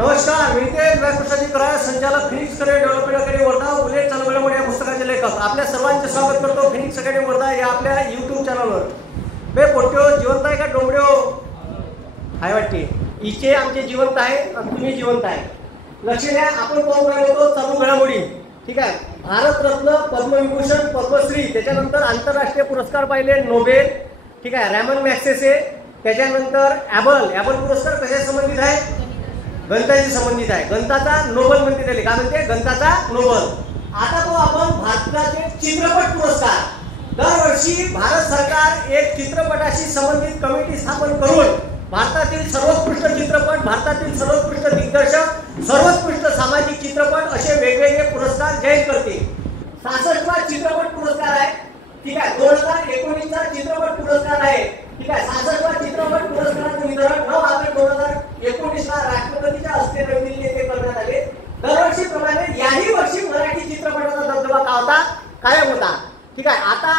नमस्कार, मी ते कृष्णाजी कराड, संचालक Phoenix career development academy Wardha, bullet चालू घडामोडी या पुस्तकाचे लेखक. आपल्या सर्वांचे स्वागत करतो फिनिक्स अकॅडमी वर्धा या आपल्या यूट्यूब चॅनलवर. बे पोट्यो जिवंत आहे का डोंबड्यो आहे वाटते. इचे आमचे जिवंत आहे आणि तुम्ही जिवंत आहे. लक्ष द्या, आपण पाहून राहिलो होतो चालू घडामोडी. ठीक आहे. भारतरत्न, पद्मविभूषण, पद्मश्री, त्याच्यानंतर आंतरराष्ट्रीय पुरस्कार पाहिले नोबेल. ठीक आहे. रॅमन मॅग्सेसे, त्याच्यानंतर ॲबल पुरस्कार कशा संबंधित आहे? गणिताशी संबंधित आहे. गणिताचा नोबल म्हणते त्याला. काय म्हणते? गणिताचा नोबल. आता तो आपण भारताचे चित्रपट पुरस्कार. दरवर्षी भारत सरकार एक चित्रपटाशी संबंधित कमिटी स्थापन करून भारतातील सर्वोत्कृष्ट चित्रपट, भारतातील सर्वोत्कृष्ट दिग्दर्शक, सर्वोत्कृष्ट सामाजिक चित्रपट असे वेगवेगळे पुरस्कार जाहीर करते. 66वा चित्रपट पुरस्कार आहे. ठीक आहे. 2019चा चित्रपट पुरस्कार आहे. ठीक आहे. 66वा चित्रपट पुरस्काराचे वितरण 9 ऑगस्ट 2019ला राष्ट्रपतीच्या हस्ते नवी दिल्ली येथे करण्यात आले. दरवर्षीप्रमाणे याही वर्षी मराठी चित्रपटाचा दबदबा का होता? कायम होता. ठीक आहे. आता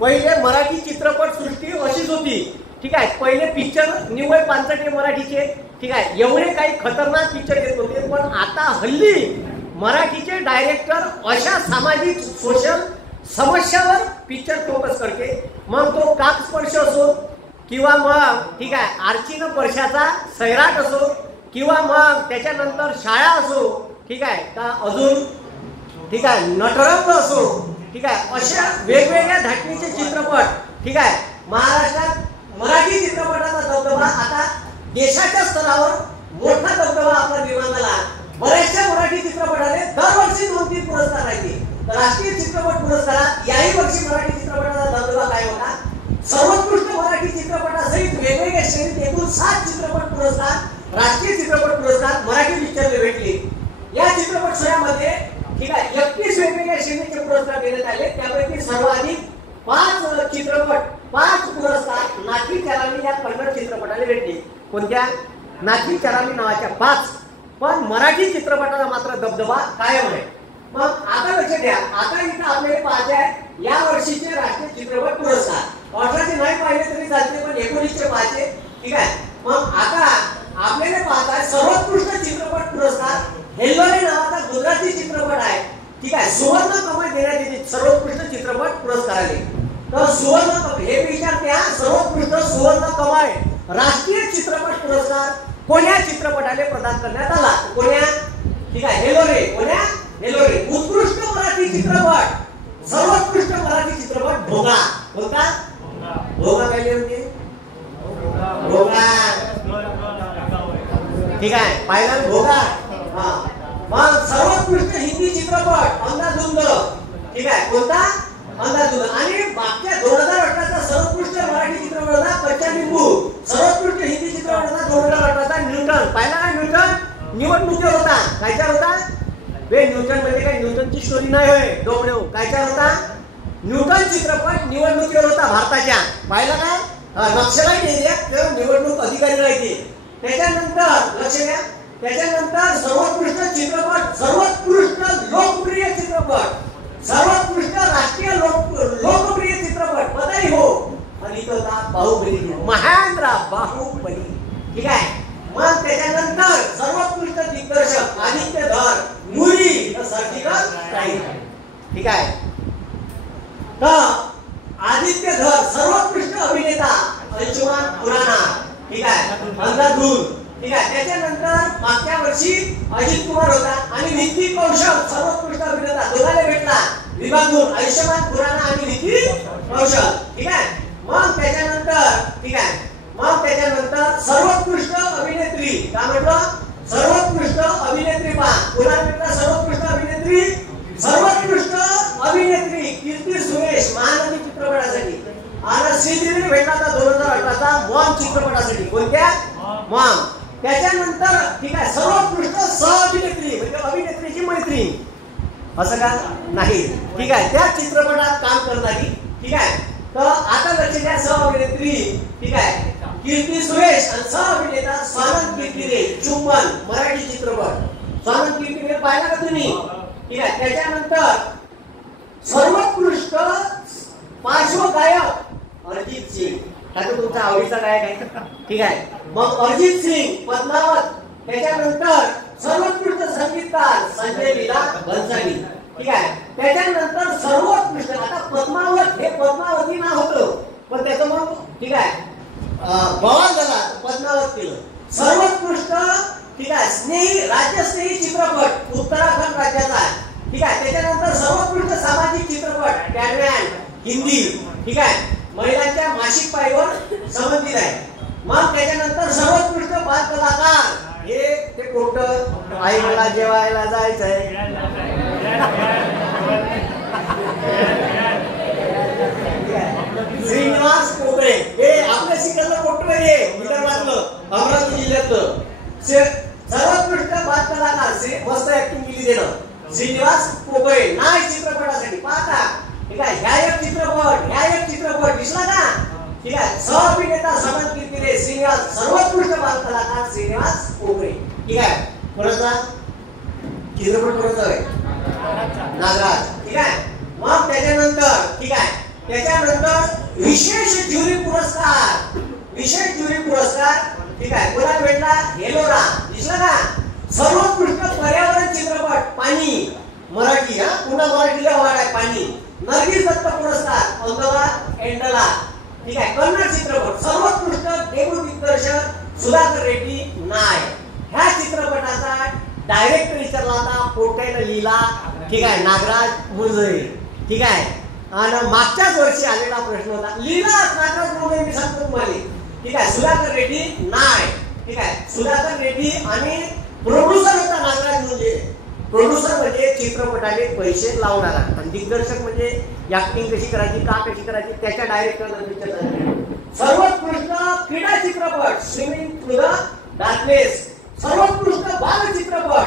पहिले मराठी चित्रपट सृष्टी अशीच होती. ठीक आहे. पहिले पिक्चर निव्वळ पांचटे मराठीचे. ठीक आहे. एवढे काही खतरनाक पिक्चर येत होते. पण आता हल्ली मराठीचे डायरेक्टर अशा सामाजिक सोशल समस्यावर पिक्चर फोकस करते. मग तो काकस्पर्श असो किंवा मग ठीक आहे आर्चीनं परशाचा सैराट असो किंवा मग त्याच्यानंतर शाळा असो. ठीक आहे का अजून ठीक आहे नटरंग असो. ठीक आहे. अशा वेगवेगळ्या धाटणीचे चित्रपट. ठीक आहे. महाराष्ट्रात मराठी चित्रपटाचा दबदबा आता देशाच्या स्तरावर मोठा दबदबा आपला निर्माण झाला. बऱ्याचशा मराठी चित्रपटाने दरवर्षी 2-3 पुरस्कार राहिले. राष्ट्रीय चित्रपट पुरस्कारात याही वर्षी मराठी चित्रपटाचा दबदबा काय होता? सर्वोत्कृष्ट मराठी चित्रपटासहित वेगवेगळ्या श्रेणीत एकूण 7 चित्रपट पुरस्कार, राष्ट्रीय चित्रपट पुरस्कार मराठी पिक्चरला भेटले. या चित्रपट श्रेणीमध्ये ठीक आहे 31 वेगवेगळ्या श्रेणीचे पुरस्कार देण्यात आले. त्यापैकी सर्वाधिक 5 चित्रपट 5 पुरस्कार नाथी चरामी या कन्नड चित्रपटाला भेटले. कोणत्या? नाथी चरामी नावाच्या 5. पण मराठी चित्रपटाचा मात्र दबदबा कायम आहे. मग आता लक्ष द्या, आता इथं आपल्याला पाहायचे आहे या वर्षीचे राष्ट्रीय चित्रपट पुरस्कार. 18चे नाही पाहिले तरी चालते, पण 19चे पाहायचे. ठीक आहे. मग आता आपल्याला पाहता सर्वोत्कृष्ट चित्रपट पुरस्कार हेल्लोरे नावाचा गुजराती चित्रपट आहे. ठीक आहे. सुवर्ण कमाई देण्यात येते सर्वोत्कृष्ट चित्रपट पुरस्काराने. तर सुवर्ण हे विचारते हा सर्वोत्कृष्ट सुवर्ण कमाई राष्ट्रीय चित्रपट पुरस्कार कोण्या चित्रपटाने प्रदान करण्यात आला? कोण्या? ठीक आहे. हेल्लोरे. कोण्या? हेल्लोरे. उत्कृष्ट मराठी चित्रपट, सर्वोत्कृष्ट मराठी चित्रपट भोगा. कोणता? भोगा. काय लिहिते? भोगा. ठीक आहे. पाहिला भोगा. हा. मग सर्वोत्कृष्ट हिंदी चित्रपट अंधाधुंद. ठीक आहे. कोणता? अंधाधुंद. आणि मागच्या 2018चा सर्वोत्कृष्ट मराठी चित्रपट होता कच्चा लिंबू. सर्वोत्कृष्ट हिंदी चित्रपट होता 2018चा न्यूटन. पाहिला का न्यूटन? निवडणुकीवर होता. कायचा होता? वे न्यूटन म्हणजे काय न्यूटनची स्टोरी नाही होय डोंबड्यो. कायचा होता? न्यूटन चित्रपट निवडणुकीवर होता भारताच्या. पाहिला काय? नक्षलाईट एरियात निवडणूक अधिकारी राहायचे. त्याच्यानंतर लक्ष द्या, त्याच्यानंतर सर्वोत्कृष्ट चित्रपट, सर्वोत्कृष्ट लोकप्रिय चित्रपट, सर्वोत्कृष्ट राष्ट्रीय लोकप्रिय चित्रपट बधाई हो. आणि तो होता बाहुबली. महेंद्र बाहुबली. ठीक आहे. मग त्याच्यानंतर सर्वोत्कृष्ट दिग्दर्शक आदित्य धर मुरी सर्जिकल स्ट्राइक. ठीक आहे. तर आदित्य धर सर्वोत्कृष्ट अभिनेता अंशुमान खुराना. ठीक आहे. अंधाधुंद. ठीक आहे. त्याच्यानंतर मागच्या वर्षी अजित कुमार होता आणि विकी कौशल सर्वोत्कृष्ट अभिनेता दोघांना भेटला विभागून अंशुमान खुराना आणि विकी कौशल. ठीक आहे. मग त्याच्यानंतर ठीक आहे. मग त्याच्यानंतर सर्वोत्कृष्ट अभिनेत्री. काय म्हटलं? सर्वोत्कृष्ट अभिनेत्री. पुन्हा भेटला सर्वोत्कृष्ट अभिनेत्री. सर्वोत्कृष्ट अभिनेत्री कीर्ती सुरेश महानदी चित्रपटासाठी. आणि श्रीदेवी भेटला होता 2018चा मॉम चित्रपटासाठी. कोणत्या? मॉम. त्याच्यानंतर ठीक आहे सर्वोत्कृष्ट सहअभिनेत्री म्हणजे अभिनेत्रीची मैत्रीण. असं का? नाही. ठीक आहे. त्या चित्रपटात काम करणारी. ठीक आहे. तर आता लक्ष द्या सहअभिनेत्री. ठीक आहे. कीर्ती सुरेश आणि सहअभिनेता स्वानंद किरकिरे. चुंबन मराठी चित्रपट. स्वानंद किरकिरे पाहिला का तुम्ही? ठीक आहे. त्याच्यानंतर सर्वोत्कृष्ट पार्श्वगायक अरिजित सिंग. तुमचा आवडीचा गायक आहे. ठीक आहे. मग अरिजित सिंग, पद्मावत. त्याच्यानंतर सर्वोत्कृष्ट संगीतकार संजय लीला भन्साली, ठीक आहे. त्याच्यानंतर सर्वोत्कृष्ट, आता पद्मावत हे पद्मावती नाव होतं पण त्याचं मग ठीक आहे बवाल झाला पद्मावत केलं. सर्वोत्कृष्ट ठीक आहे स्नेही राज्यस्नेही चित्रपट उत्तराखंड राज्याचा, ठीक आहे. त्याच्यानंतर सर्वोत्कृष्ट सामाजिक चित्रपट कॅडमॅन हिंदी, ठीक आहे, महिलांच्या मासिक पाळीवर संबंधित आहे. मग त्याच्यानंतर सर्वोत्कृष्ट बाल कलाकार हे ते कोणतं, आई मला जेवायला जायचंय, श्रीनिवास कोपरे, हे आपल्या सिकलला कोपरे विदर्भातलं अमरावती जिल्ह्यातलं सर्वोत्कृष्ट बाल कलाकार मस्त ऍक्टिंग केली त्यानं श्रीनिवास कोपरे नाही चित्रपटासाठी पाहता, ठीक आहे. ह्या एक चित्रपट दिसला का, ठीक आहे. सहअभिनेता सनत कीर्तिरे श्रीनिवास, सर्वोत्कृष्ट बाल कलाकार श्रीनिवास कोपरे, ठीक आहे. कोणाचा चित्रपट कोणाचा आहे, नागराज, ठीक आहे. मग त्याच्यानंतर ठीक आहे त्याच्यानंतर विशेष ज्युरी पुरस्कार ठीक आहे कोणाला भेटला, हेलोरा दिसला का. सर्वोत्कृष्ट पर्यावरण चित्रपट पाणी मराठी, हा पुन्हा मराठीला अवॉर्ड आहे पाणी. नर्गिस दत्त पुरस्कार अहमदाबाद एंडला, ठीक आहे. कन्नड चित्रपट सर्वोत्कृष्ट डेब्यू दिग्दर्शक सुधाकर रेड्डी नाय. ह्या चित्रपटाचा डायरेक्टर विचारला होता पोट्यानं लिहिला, ठीक आहे, नागराज मुंजळे, ठीक आहे. आणि मागच्याच वर्षी आलेला प्रश्न होता, लिहिला नागराज मुंजळे, मी सांगतो तुम्हाला, ठीक आहे. सुधाकर रेड्डी नाय, ठीक आहे. सुधाकर रेड्डी आणि प्रोड्युसर होता नागराज मुंजळे. प्रोड्युसर म्हणजे चित्रपटाने पैसे लावणारा आणि दिग्दर्शक म्हणजे ऍक्टिंग कशी करायची का कशी करायची त्याच्या डायरेक्टरला विचारतात. सर्वोत्कृष्ट क्रीडा चित्रपट स्विमिंग थ्रू द डार्कनेस. सर्वोत्कृष्ट बाल चित्रपट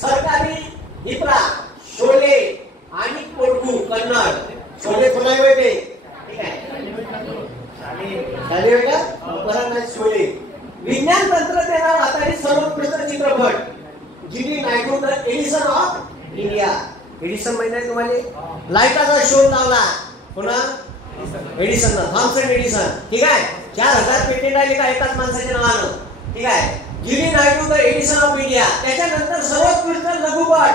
सरकारी हिप्रा, शोले आणि कोटगू कन्नड. शोले कोणाला वेगळे, ठीक आहे झाले का परत नाही शोले. विज्ञान तंत्रज्ञानावर आधारित सर्वोत्कृष्ट चित्रपट GD Naidu the Edison of India. Edison माहिती तुम्हाला, लाईटाचा शोध लावला पुन्हा एडिसन, थॉमसन एडिसन, ठीक आहे. 4000 पेटेंट आले का एकाच माणसाच्या नावानं, ठीक आहे. GD Naidu the Edison of India. त्याच्यानंतर सर्वोत्कृष्ट लघुपट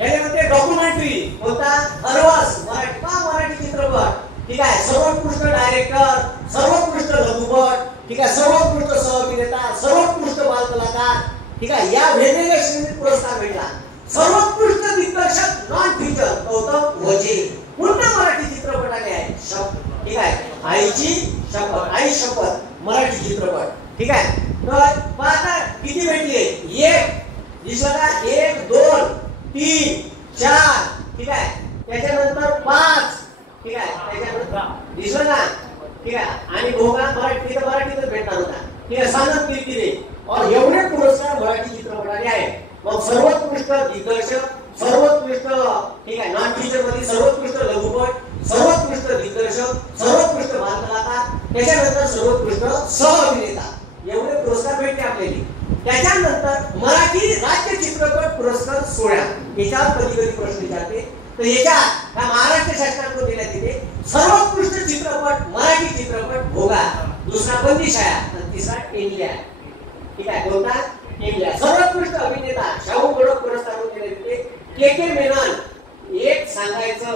यामध्ये डॉक्युमेंटरी होता अरवास मराठी चित्रपट, ठीक आहे. सर्वोत्कृष्ट डायरेक्टर, सर्वोत्कृष्ट लघुपट, ठीक आहे. सर्वोत्कृष्ट सहअभिनेता, सर्वोत्कृष्ट बाल कलाकार, ठीक आहे. या वेगवेगळ्या श्रेणीत पुरस्कार भेटला. सर्वोत्कृष्ट दिग्दर्शक नॉन फीचर गौतम वजे, पूर्ण मराठी चित्रपटाने आहे, ठीक आहे. आईची शपथ, आई शपथ मराठी चित्रपट, ठीक आहे. तर पाहता किती भेटले, एक दिसला का, 1 2 3 4, ठीक आहे. त्याच्यानंतर 5, ठीक आहे. त्याच्यानंतर दिसलं का, ठीक आहे. आणि भोगा मराठीतच भेटणार होता, ठीक आहे. सनत कीर्तिरे और एवढे पुरस्कार मराठी चित्रपटाने आहे. मग सर्वोत्कृष्ट दिग्दर्शक, सर्वोत्कृष्ट ठीक आहे नॉन फीचर मध्ये सर्वोत्कृष्ट लघुपट, सर्वोत्कृष्ट दिग्दर्शक, सर्वोत्कृष्ट बाल कलाकार, त्याच्यानंतर सर्वोत्कृष्ट सहअभिनेता, एवढे पुरस्कार भेटले आपल्याला. त्याच्यानंतर मराठी राज्य चित्रपट पुरस्कार सोहळा, याच्यावर कधी कधी प्रश्न विचारते. तर याच्यात महाराष्ट्र शासनाकडून देण्यात येते सर्वोत्कृष्ट चित्रपट मराठी चित्रपट भोगा, दुसरा बंदीशाळा आणि तिसरा टेंगल्या, ठीक आहे. कोणता टेंगल्या. सर्वोत्कृष्ट अभिनेता शाहू गडक पुरस्कार देण्यात येते के मेनन, एक सांगायचं,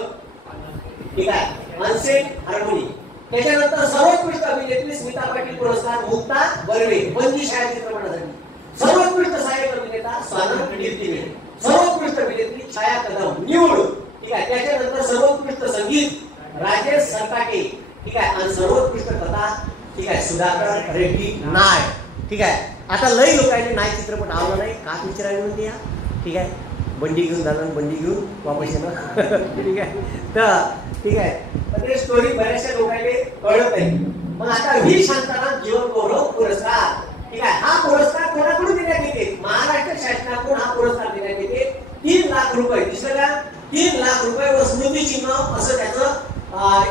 ठीक आहे, अनसेट हार्मोनी. त्याच्यानंतर सर्वोत्कृष्ट अभिनेत्री स्मिता पाटील पुरस्कार मुक्ता बर्वे बंदीशाळा चित्रपटासाठी. सर्वोत्कृष्ट सहाय्यक अभिनेता स्वानंद कीर्तिवे, सर्वोत्कृष्ट अभिनेत्री छाया कदम निवड, ठीक आहे. त्याच्यानंतर सर्वोत्कृष्ट संगीत राजेश सरकाटे, ठीक आहे. आणि सर्वोत्कृष्ट कथा, ठीक आहे, सुधाकर रेड्डी नाय, ठीक आहे. आता लई लोकांनी नाय चित्रपट आवडला नाही का विचारायला म्हणते या, ठीक आहे. बंडी घेऊन झालं, बंडी घेऊन वापस येणं, ठीक आहे. तर ठीक आहे ते स्टोरी बऱ्याचशा लोकांनी कळत नाही. मग आता व्ही शांताराम जीवन गौरव पुरस्कार, ठीक आहे. हा पुरस्कार कोणाकडून देण्यात येते, महाराष्ट्र शासनाकडून हा पुरस्कार देण्यात येते. 3 लाख रुपये, दिसलं का, 3 लाख रुपये व स्मृतिचिन्ह असं त्याचं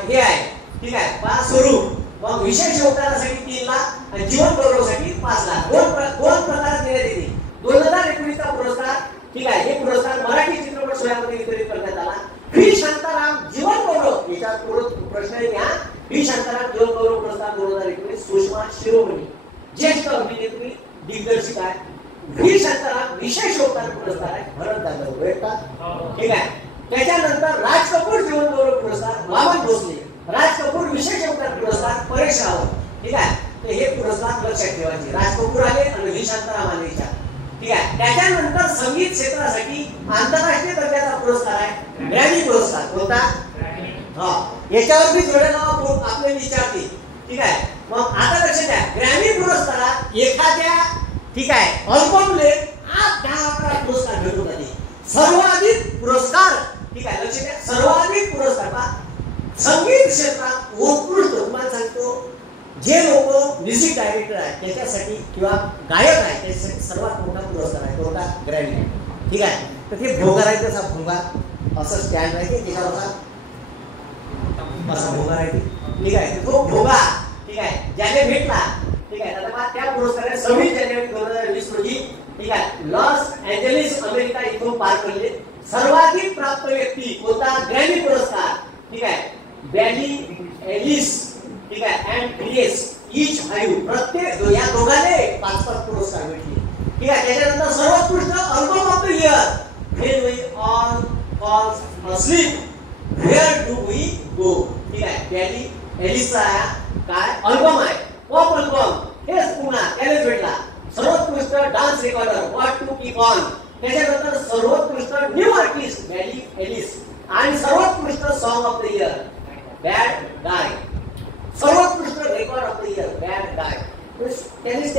हे आहे, ठीक आहे, पा स्वरूप. मग विशेष योगदानासाठी 3 लाख आणि जीवन गौरवसाठी 5 लाख. दोन प्रकारात देण्यात येते. 2019 चा पुरस्कार, ठीक आहे. हे पुरस्कार मराठी चित्रपट सोहळ्यामध्ये वितरित करण्यात आला. व्ही शांताराम जीवन गौरव, याच्यात प्रश्न आहे घ्या. व्ही शांताराम जीवन गौरव पुरस्कार 2019 सुषमा शिरोमणी, ज्येष्ठ अभिनेत्री दिग्दर्शिका. व्ही शांताराम विशेष योगदान पुरस्कार आहे भरत जाधव का, ठीक आहे. त्याच्यानंतर राज कपूर जीवन गौरव पुरस्कार वामन भोसले, राज कपूर विशेष योगदान पुरस्कार परेश रावत, ठीक आहे. तर हे पुरस्कार लक्षात ठेवायचे. राज कपूर आले आणि व्ही शांताराम आले, ठीक आहे. त्याच्यानंतर संगीत क्षेत्रासाठी आंतरराष्ट्रीय दर्जाचा पुरस्कार आहे ग्रॅमी पुरस्कार. कोणता? हा, याच्यावर मी थोडे नाव आपले विचारते, ठीक आहे. मग आता लक्षात द्या, ग्रॅमी पुरस्कारात एखाद्या, ठीक आहे, अल्बमले 8-10 पुरस्कार भेटून जाते. सर्वाधिक पुरस्कार, ठीक आहे, लक्षात द्या, सर्वाधिक पुरस्कार संगीत क्षेत्रात उत्कृष्ट, तुम्हाला सांगतो जे लोक म्युझिक डायरेक्टर आहेत त्याच्यासाठी किंवा गायक आहेत त्याच्यासाठी सर्वात मोठा पुरस्कार आहे कोणता? ग्रॅमी, ठीक आहे. तर ते भोंगा आहे, तसा भोंगा असं स्टँड राहते त्याच्यावर असा भोंगा राहते, ठीक आहे. तो भोंगा, ठीक आहे, ज्याने भेटला, ठीक आहे. आता त्या पुरस्काराने 26 जानेवारी 2020 रोजी, ठीक आहे, लॉस एंजेलिस अमेरिका इथून पार पडले. सर्वाधिक प्राप्त व्यक्ती कोणता? ग्रॅमी पुरस्कार, ठीक आहे, बॅली एलिस, ठीक आहे, अँड क्रिएस ईच 5, प्रत्येक या दोघांना 5-5 पुरस्कार भेटले, ठीक आहे. त्याच्यानंतर सर्वोत्कृष्ट album of the year, when we all fall asleep where do we go, ठीक आहे. बॅली एलिसचा काय अल्बम आहे, पॉप अल्बम, हेच पुन्हा त्यानेच भेटला. सर्वोत्कृष्ट dance recorder what to keep on, त्याच्यानंतर सर्वोत्कृष्ट न्यू आर्टिस्ट बॅली एलिस आणि सर्वोत्कृष्ट song of the year bad guy, सर्वोत्कृष्ट record of the year bad guy. त्यांनी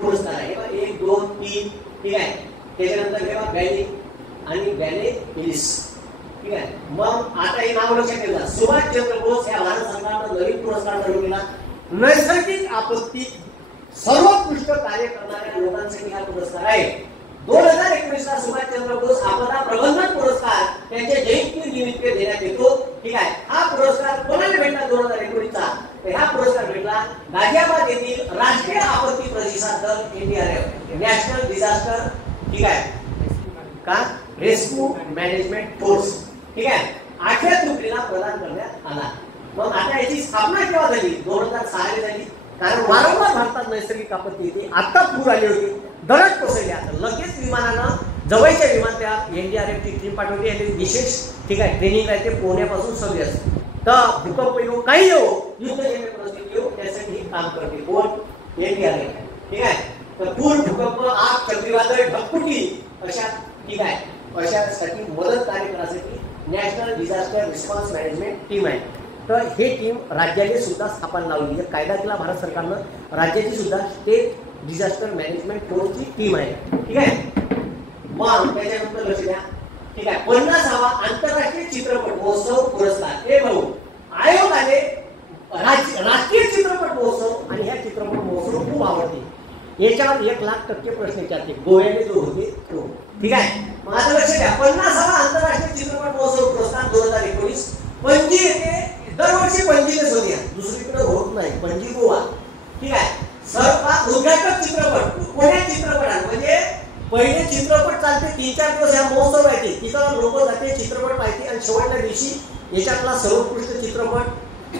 पुरस्कार आहे 1, 2, 3, ठीक आहे. त्याच्यानंतर तेव्हा बॅली आणि बॅले एलिस, ठीक आहे. मग आता हे नाव लक्षात ठेवा, सुभाषचंद्र बोस या भारत सरकारनं नवीन पुरस्कार चालू केला. नैसर्गिक आपत्तीत सर्वोत्कृष्ट कार्य करणाऱ्या लोकांसाठी हा पुरस्कार आहे. 2019 ला सुभाषचंद्र बोस आपदा प्रबंधन पुरस्कार त्यांच्या जयंती निमित्त देण्यात येतो, ठीक आहे. हा पुरस्कार कोणाला भेटला 2019 चा? हा पुरस्कार भेटला गाझियाबाद येथील राष्ट्रीय आपत्ती प्रतिसाद दल NDRF, नॅशनल डिझास्टर, ठीक आहे, का रेस्क्यू मॅनेजमेंट फोर्स, ठीक आहे, 8व्या तुकडीला प्रदान करण्यात आला. मग आता याची स्थापना केव्हा झाली? 2006 झाली. कारण वारंवार भारतात नैसर्गिक आपत्ती येते. आता पूर आली होती, दरड कोसळली, आता लगेच विमानानं जवळच्या विमानतळात NDRF ची टीम पाठवली आणि विशेष, ठीक आहे, ट्रेनिंग आहे ते पोहण्यापासून सगळे असते. तर भूकंप येऊ, काही येऊ, युद्धजन्य परिस्थिती येऊ, त्यासाठी हे काम करते कोण? NDRF, ठीक आहे. तर पूर, भूकंप, आग, चक्रीवादळ, ढगफुटी अशा, ठीक आहे, अशासाठी मदत कार्य करण्यासाठी national disaster response management team आहे. तर हे टीम राज्याने सुद्धा स्थापन लावली, कायदा केला भारत सरकारनं, राज्याची सुद्धा स्टेट डिझास्टर मॅनेजमेंट फोर्सची टीम आहे, ठीक आहे. मग त्याच्यानंतर लक्ष द्या, ठीक आहे, 50वा आंतरराष्ट्रीय चित्रपट महोत्सव पुरस्कार. हे भाऊ आयोगाने राष्ट्रीय चित्रपट महोत्सव आणि ह्या चित्रपट महोत्सव खूप आवडते. याच्यावर 1,00,000% प्रश्न विचारते, गोव्याने जो होते तो, ठीक आहे. मग आता लक्ष द्या, 50वा आंतरराष्ट्रीय चित्रपट महोत्सव पुरस्कार 2019 पणजी येथे, दरवर्षी पणजीलाच होते, दुसरीकडे होत नाही, पणजी गोवा, ठीक आहे. सर्वात उद्घाटक चित्रपट कोण्या चित्रपटात, म्हणजे पहिले चित्रपट चालते 3-4 दिवस या महोत्सव आहे, तिथं लोक जाते चित्रपट पाहिजे आणि शेवटच्या दिवशी याच्यातला सर्वोत्कृष्ट चित्रपट,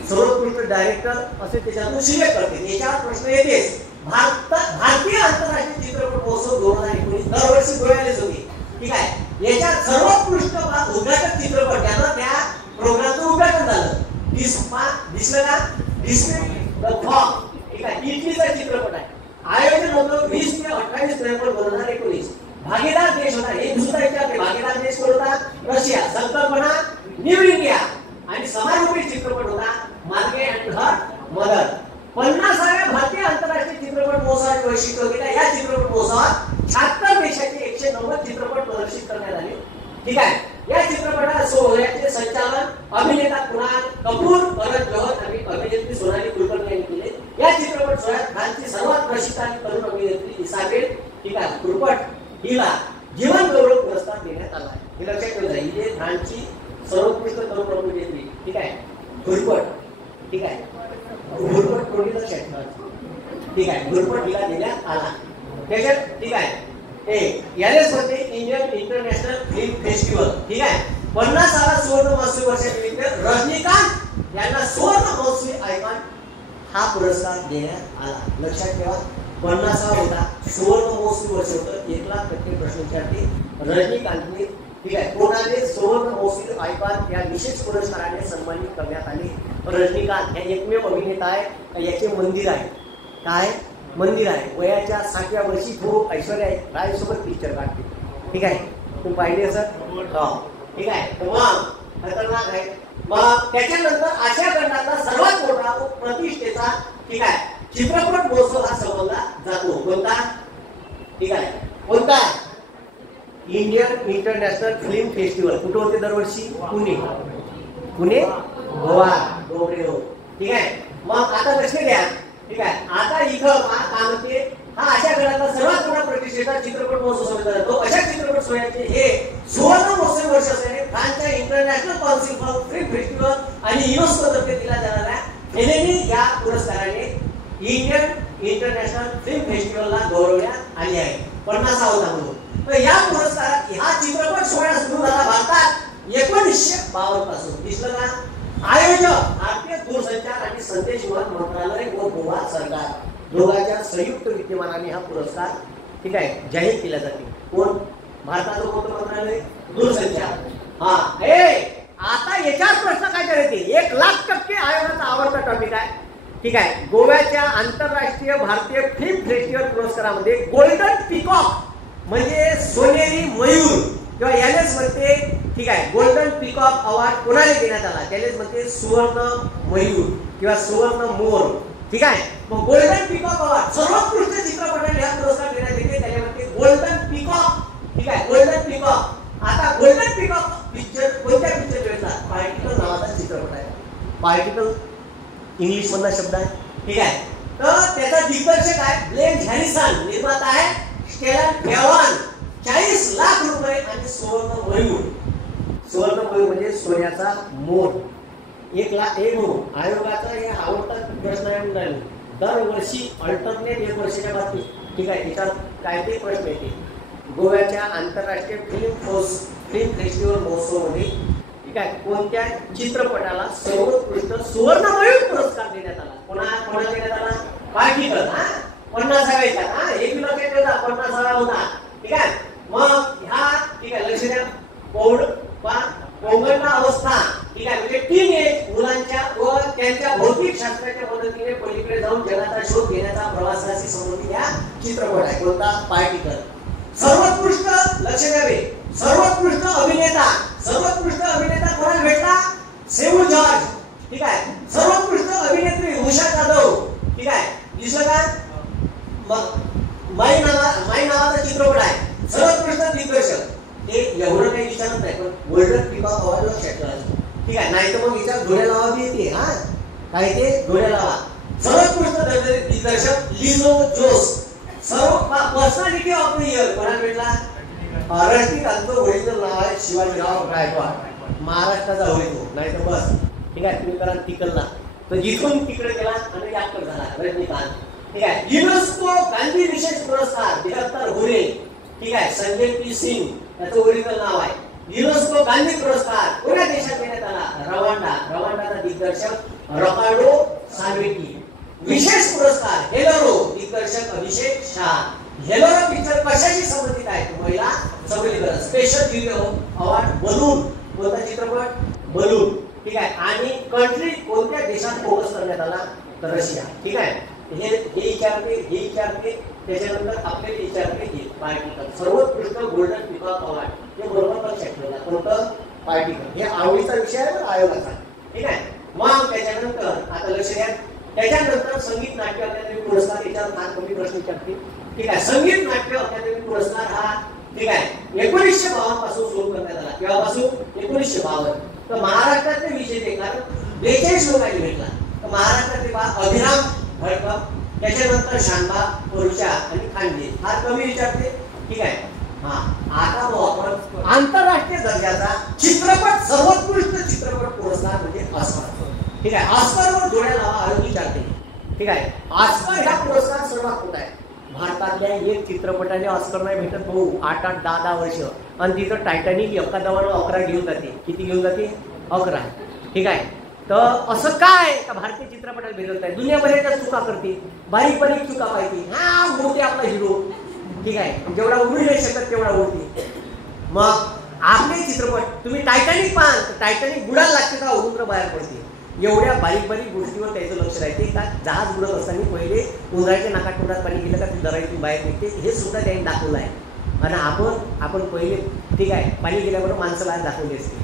सर्वोत्कृष्ट डायरेक्टर असे त्याच्यातून सिलेक्ट करते. याच्यावर प्रश्न येतेच. भारतीय आंतरराष्ट्रीय चित्रपट महोत्सव 2019 दरवर्षी गोव्यालाच होते, ठीक आहे. याच्यात सर्वोत्कृष्ट उद्घाटक चित्रपट ज्यांना त्या प्रोग्रामचं उद्घाटन झालं, दिसलं का? डिस्ट्रिक्ट द फॉग, ठीक आहे, इटलीचा चित्रपट आहे. आयोजन होतं 20 ते 28 नोव्हेंबर 2019. भागीदार देश होता, हे दुसरा विचारते, भागीदार देश कोणता? रशिया. संकल्पना न्यू इंडिया आणि समाजोपयोगी चित्रपट होता मार्गे अँड हर मदर. 50व्या भारतीय आंतरराष्ट्रीय चित्रपट महोत्सवाचे वैशिष्ट्य होते, या चित्रपट महोत्सवात 76 देशाचे 190 चित्रपट प्रदर्शित करण्यात आले, ठीक आहे. या चित्रपटात सोहळ्याचे संचालन अभिनेता कुणाल कपूर, भरत जोहर आणि अभिनेत्री सोनाली कुलकर्णी यांनी केले. या चित्रपट सोहळ्यात खानची सर्वात प्रसिद्ध आणि तरुण अभिनेत्री इसाबेल, ठीक आहे, कुरपट हिला जीवन गौरव पुरस्कार देण्यात आला आहे. हे लक्षात ठेवा, ही खानची सर्वोत्कृष्ट तरुण अभिनेत्री, ठीक आहे, कुरपट, ठीक आहे, कुरपट कोणी लक्षात ठेवा, ठीक आहे, कुरपट हिला देण्यात आला. त्याच्यात, ठीक आहे, यालेच होते इंडियन इंटरनॅशनल फिल्म फेस्टिवल, ठीक आहे. 50वा सुवर्ण महोत्सव वर्षानिमित्त रजनीकांत यांना सुवर्ण महोत्सवी आयकॉन हा पुरस्कार देण्यात आला. लक्षात ठेवा, 50वा होता, सुवर्ण महोत्सवी वर्ष होतं, 1,00,000% प्रश्न विचारते रजनीकांतने, ठीक आहे, कोणाने सुवर्ण महोत्सवी आयकॉन या विशेष पुरस्काराने सन्मानित करण्यात आले. रजनीकांत हे एकमेव अभिनेता आहे याचे मंदिर आहे. काय मंदिर आहे. वयाच्या 60व्या वर्षी तो ऐश्वर्या राय सोबत पिक्चर काढते. ठीक आहे, तुम्ही पाहिले असं हो. ठीक आहे, मग खतरनाक आहे. मग त्याच्यानंतर आशिया खंडातला सर्वात मोठा प्रतिष्ठेचा, ठीक आहे, चित्रपट महोत्सव हा समजला जातो. कोणता? ठीक आहे, कोणता? Indian international film festival. कुठे होते दरवर्षी? पुणे, गोवा, डोंगरे. ठीक आहे, मग आता लक्ष द्या. ठीक आहे, आता इथं काय म्हणते, हा आशिया खंडातला सर्वात मोठा प्रतिष्ठेचा चित्रपट महोत्सव समजला जातो. अशा चित्रपट सोहळ्याचे हे सुवर्ण महोत्सवी वर्ष असल्याने फ्रान्सच्या international council for film festival आणि युनेस्को तर्फे दिला जाणाऱ्या फेलेनी या पुरस्काराने इंडियन इंटरनॅशनल फिल्म फेस्टिवलला गौरवण्यात आले आहे. 50वा होता म्हणून. तर या पुरस्कारात हा चित्रपट सोहळा सुरू झाला भारतात 1952 पासून. दिसलं का? आयोजक भारतीय दूरसंचार आणि संदेशवहन मंत्रालय व गोवा सरकार दोघांच्या संयुक्त विद्यमानाने हा पुरस्कार, ठीक आहे, जाहीर केला जाते. कोण? भारताचं कोणतं मंत्रालय? दूरसंचार. हा, आता याच्यावर प्रश्न काय करायचे? 1,00,000% आयोगाचा आवडता टॉपिक आहे. ठीक आहे, गोव्याच्या आंतरराष्ट्रीय भारतीय फिल्म फेस्टिवल पुरस्कारामध्ये गोल्डन पिकॉक म्हणजे सोनेरी मयूर किंवा यानेच म्हणते, ठीक आहे, गोल्डन पिकॉक अवॉर्ड कोणाला देण्यात आला? त्यानेच म्हणते सुवर्ण मयूर किंवा सुवर्ण मोर. ठीक आहे, मग गोल्डन पिकॉक अवॉर्ड सर्वोत्कृष्ट चित्रपटाने हा पुरस्कार देण्यात येते. त्याने म्हणते गोल्डन पिकॉक. ठीक आहे, गोल्डन पिकॉक. आता गोल्डन पिकॉक पिक्चर कोणत्या पिक्चर वेळेला? पार्टिकल नावाचा चित्रपट आहे. पार्टिकल इंग्लिश मधला शब्द आहे. ठीक आहे, तर त्याचा दिग्दर्शक आहे ब्लेन हॅरिसन, निर्माता आहे स्टेलन फेवान. 40 लाख रुपये आणि सुवर्ण मयूर. सुवर्ण मयूर म्हणजे सोन्याचा मोर. 1,00,000 हो. आयोगाचा हे आवडता प्रश्न आहे. दरवर्षी अल्टरनेट 1 वर्षाच्या बाबतीत, ठीक आहे, त्याच्यात काय ते प्रश्न येते. गोव्याच्या आंतरराष्ट्रीय फिल्म फेस्टिवल महोत्सवमध्ये, ठीक आहे, कोणत्या चित्रपटाला सर्वोत्कृष्ट सुवर्ण मयूर पुरस्कार देण्यात आला? कोणाला देण्यात आला? पार्टिकल. 50वा येतात. हे बी लक्षात ठेवा, 50वा होता. ठीक आहे, मग ह्या, ठीक आहे, लक्ष द्या. पौगंड अवस्था, ठीक आहे, म्हणजे टीन एज मुलांच्या व त्यांच्या भौतिक शास्त्राच्या मदतीने पलीकडे जाऊन जगाचा शोध घेण्याचा प्रवासाशी संबंधित या चित्रपट आहे. कोणता? पार्टिकल. सर्वोत्कृष्ट, लक्ष द्यावे, सर्वोत्कृष्ट अभिनेता कोणाला भेटला? सेऊ जॉर्ज. ठीक आहे, सर्वोत्कृष्ट अभिनेत्री उषा जाधव. ठीक आहे, दिसलं का? मग माई नावाचा चित्रपट आहे. सर्वोत्कृष्ट दिग्दर्शक, ते एवढं काही विचारत नाही, पण गोल्डन पिकॉक अवॉर्ड लक्षात ठेवायचं. ठीक आहे, नाही तर मग विचार धोड्या लावा बी येते. हा, काय ते धोड्या लावा. सर्वोत्कृष्ट दिग्दर्शक लिझो जोस. सर्व पर्सनॅलिटी ऑफ द इयर कोणाला भेटला? रजनीकांतचं ओरिजिनल नाव आहे शिवाजीराव गायकवाड. महाराष्ट्राचा होय तो, नाही तर बस. ठीक आहे, तुम्ही करा तिकडला, तर जिथून तिकडे गेला आणि ऍक्टर झाला रजनीकांत. ठीक आहे, युनेस्को गांधी विशेष पुरस्कार 72 हुरे. ठीक आहे, संजय पी सिंग याचं ओरिजिनल नाव आहे. युनेस्को गांधी पुरस्कार कोणत्या देशात देण्यात आला? रवांडाचा दिग्दर्शक रकार्डो साल्वेटी. विशेष पुरस्कार हेलोरो, दिग्दर्शक अभिषेक शाह. हेलोरो पिक्चर कशाशी संबंधित आहे? महिला सबलीकरण. Special jury award balloon. कोणता चित्रपट? बलून. ठीक आहे, आणि कंट्री कोणत्या देशात फोकस करण्यात आला? तर रशिया. ठीक आहे, हे विचारते त्याच्यानंतर आपल्याला विचारते हे पार्टिकल. सर्वोत्कृष्ट गोल्डन पिकॉक अवॉर्ड हे बरोबर लक्षात ठेवला. कोणतं? पार्टिकल. हे आवडीचा विषय आहे आयोगाचा. ठीक आहे, मग त्याच्यानंतर आता लक्ष द्या, त्याच्यानंतर संगीत नाट्य अकादमी पुरस्कार. याच्यावर फार कमी प्रश्न विचारते. ठीक आहे, संगीत नाट्य अकादमी पुरस्कार हा, ठीक आहे, 1952 पासून सुरू करण्यात आला. केव्हापासून? 1952. तर महाराष्ट्रातले विजेते, कारण 42 लोकांनी भेटला. तर महाराष्ट्रातले अभिराम भडकम, त्याच्यानंतर शानबा परुचा आणि खांडे. फार कमी विचारते. ठीक आहे, हा, आता तो आपण आंतरराष्ट्रीय दर्जाचा चित्रपट सर्वोत्कृष्ट चित्रपट पुरस्कार म्हणजे ऑस्कर. ठीक आहे, ऑस्करवर जोड्या लावा आयोग विचारते. ठीक आहे, ऑस्कर हा पुरस्कार सर्वात मोठा आहे. भारतातल्या एक चित्रपटाने ऑस्कर नाही भेटत भाऊ. 8-8, 10-10 वर्ष. आणि तिथं टायटॅनिक एका दवानं 11 घेऊन जाते. किती घेऊन जाते? 11. ठीक आहे, तर असं काय का भारतीय चित्रपटाला भेटत आहे, दुनियाभराच्या चुका करते, बारीक बारीक चुका पाहिजे, हा मोठे आपला हिरो, ठीक आहे, जेवढा उडू नाही शकत तेवढा उडते. मग आपले चित्रपट तुम्ही टायटॅनिक पाहाल तर टायटॅनिक बुडायला लागते का उंदर बाहेर पडते, एवढ्या बारीक बारीक गोष्टीवर त्याचं लक्ष राहते. का जहाज बुडत असताना पहिले उंदराच्या नाकात तोंडात पाणी गेलं का ते दराईतून बाहेर निघते, हे सुद्धा त्यांनी दाखवलं आहे. आणि आपण पहिले ठीक आहे पाणी गेल्याबरोबर माणसं बाहेर दाखवली असते,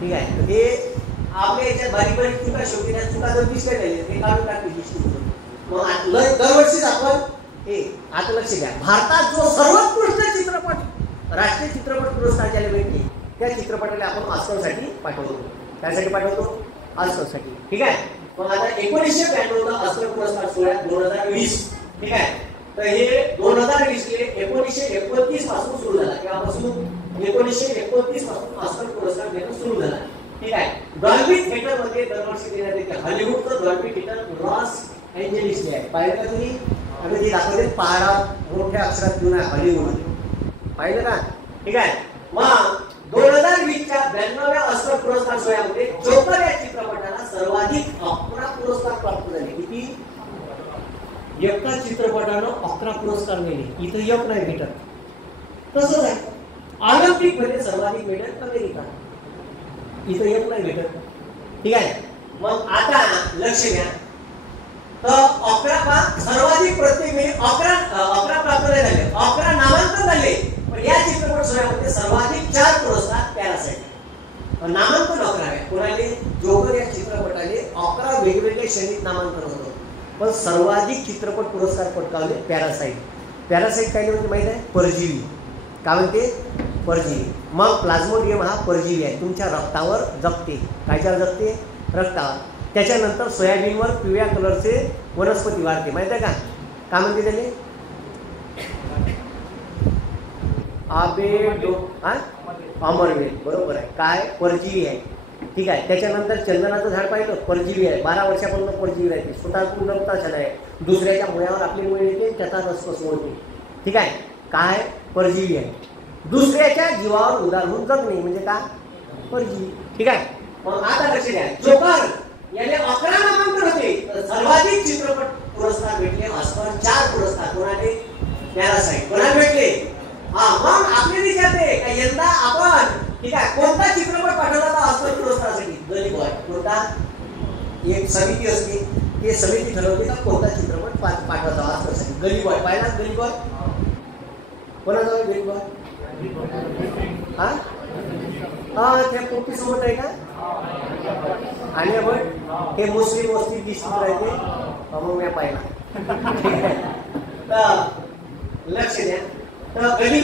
ठीक आहे. तर ते आपल्या याच्यात बारीक बारीक चुका शेवटी त्या चुका जर दिसल्या पाहिजे ते काढून टाकते दिसते. मग दरवर्षीच आपण हे आता लक्ष द्या, भारतात जो सर्वोत्कृष्ट चित्रपट राष्ट्रीय चित्रपट पुरस्कार ज्याला भेटते त्या चित्रपटाला आपण ऑस्करसाठी पाठवतो. त्यासाठी पाठवतो ऑस्करसाठी, ठीक आहे. मग आता 1992 ऑस्कर पुरस्कार सोहळा 2020, ठीक आहे. तर हे 2020 ले 1929 पासून सुरू झाला, तेव्हापासून 1929 पासून ऑस्कर पुरस्कार देणं सुरू झाला, ठीक आहे. डॉल्बी थिएटर मध्ये दरवर्षी देण्यात येते. हॉलिवूडचं डॉल्बी थिएटर लॉस एंजेलिसले आहे, पाहिलं का तुम्ही? आम्ही ते दाखवले पहाडात मोठ्या अक्षरात घेऊन आहे हॉलिवूड, पाहिलं का? ठीक आहे. मग 2020च्या 92व्या ऑस्कर पुरस्कार सोहळ्यामध्ये जोकर या चित्रपटाला सर्वाधिक 11 पुरस्कार प्राप्त झाले. किती? एका चित्रपटानं 11 पुरस्कार मिळाले. इथं एक नाही भेटत. तसंच आहे ऑलिम्पिक मध्ये सर्वाधिक भेटत अमेरिका, इथं एक नाही भेटत, ठीक आहे. मग आता लक्ष द्या, तर 11 सर्वाधिक प्रत्येक वेळी 11 प्राप्त झाले, 11 नामांकन झाले. पण या चित्रपट सोहळ्यामध्ये सर्वाधिक 4 पुरस्कार पॅरासाइट, नामांकन 11 आहे. कोणाले? जोकर या चित्रपटाले 11 वेगवेगळ्या श्रेणीत नामांकन होतं. पण सर्वाधिक चित्रपट पुरस्कार पटकावले पॅरासाइट. पॅरासाइट काय म्हणजे माहिती आहे? परजीवी. काय म्हणते? परजीवी. मग प्लाझ्मोडियम हा परजीवी आहे, तुमच्या रक्तावर जगते. कायच्यावर जगते? रक्तावर. त्याच्यानंतर सोयाबीनवर पिवळ्या कलरचे वनस्पती वाढते, माहिती आहे का? काय म्हणते त्याने? अमरवेल, बरोबर आहे. काय? परजीवी आहे, ठीक आहे. त्याच्यानंतर चंदनाचं झाड पाहिलं, परजीवी आहे, 12 वर्षापर्यंत परजीवी राहते, स्वतःतून रक्ताचं आहे, दुसऱ्याच्या मुळावर आपली मुळे येते, त्याचा रस होते, ठीक आहे. काय? परजीवी आहे. दुसऱ्याच्या जीवावर उदार होऊन जगणे म्हणजे काय? परजीवी, ठीक आहे. मग आता लक्ष द्या, जोकर याने 11 नामांकन होते, तर सर्वाधिक चित्रपट पुरस्कार भेटले ऑस्कर 4 पुरस्कार. कोणाले? पॅरासाइट. कोणाला भेटले? हा. मग आपले विचारते का यंदा आपण, ठीक आहे, कोणता चित्रपट पाठवला होता ऑस्कर पुरस्कारासाठी? गली बॉय. कोणता? एक समिती असते, ते समिती ठरवते का कोणता चित्रपट पाठवायचा ऑस्करसाठी. गली बॉय पाहिला? गली बॉय कोणाचा? गली बॉय हा हा त्या पोपटी सोबत आहे का? आणि आपण हे मुस्लिम वस्ती दिसत राहते, मग मी पाहिला, ठीक आहे. तर लक्ष द्या, तर गली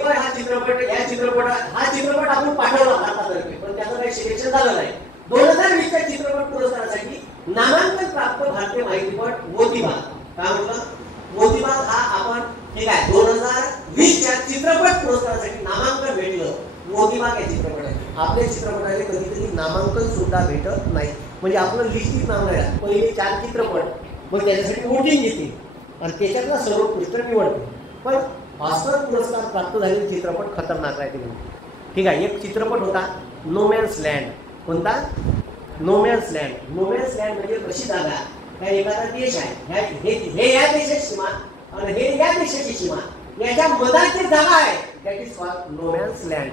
बॉय हा चित्रपट, या चित्रपटात हा चित्रपट आपण पाठवला भारतातर्फे, पण त्याचं काही सिलेक्शन झालं नाही. 2020च्या चित्रपट पुरस्कारासाठी नामांकन प्राप्त भारतीय माहितीपट मोतीबाग. काय म्हटलं? मोतीबाग हा आपण, ठीक आहे, 2020च्या चित्रपट पुरस्कारासाठी नामांकन भेटलं मोतीबाग या चित्रपटाने. आपल्या चित्रपटाने कधी कधी नामांकन सुद्धा भेटत नाही, म्हणजे आपलं लिस्टीत नाव नाही राहत. पहिले 4 चित्रपट, मग त्याच्यासाठी वोटिंग घेते आणि त्याच्यातला सर्वोत्कृष्ट निवडते. पण ऑस्कर पुरस्कार प्राप्त झालेले चित्रपट खतरनाक आहे तुम्ही, ठीक आहे. एक चित्रपट होता नो मॅन्स लँड. कोणता? No man's land. No man's land म्हणजे अशी जागा, काय एखादा देश आहे, हे या देशाची सीमा आणि हे या देशाची सीमा, याच्या मधाची जागा आहे, that is called no man's land.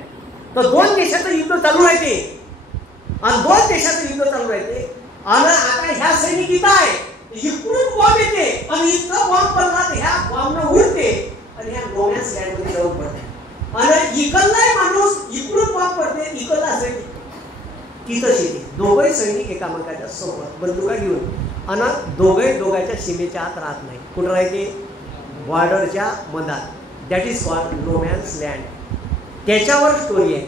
तर 2 देशाचं युद्ध चालू राहते आणि 2 देशाचं युद्ध चालू राहते आणि आता ह्या सैनिक इथं आहे, इकडून बॉम्ब येते आणि इथं बॉम्ब पडला तर ह्या बॉम्बनं उडते आणि ह्या नो मॅन्स लँड मध्ये जाऊन पडते. आणि इकडलाही माणूस इकडून बॉम्ब पडते, इकडला सैनिक तिथंच येते. दोघंही सैनिक एकामेकाच्या समोर बंदुका घेऊन आणि दोघांच्या सीमेच्या आत राहत नाही. कुठं राहते? बॉर्डरच्या मधात. That is called no man's land. त्याच्यावर स्टोरी आहे,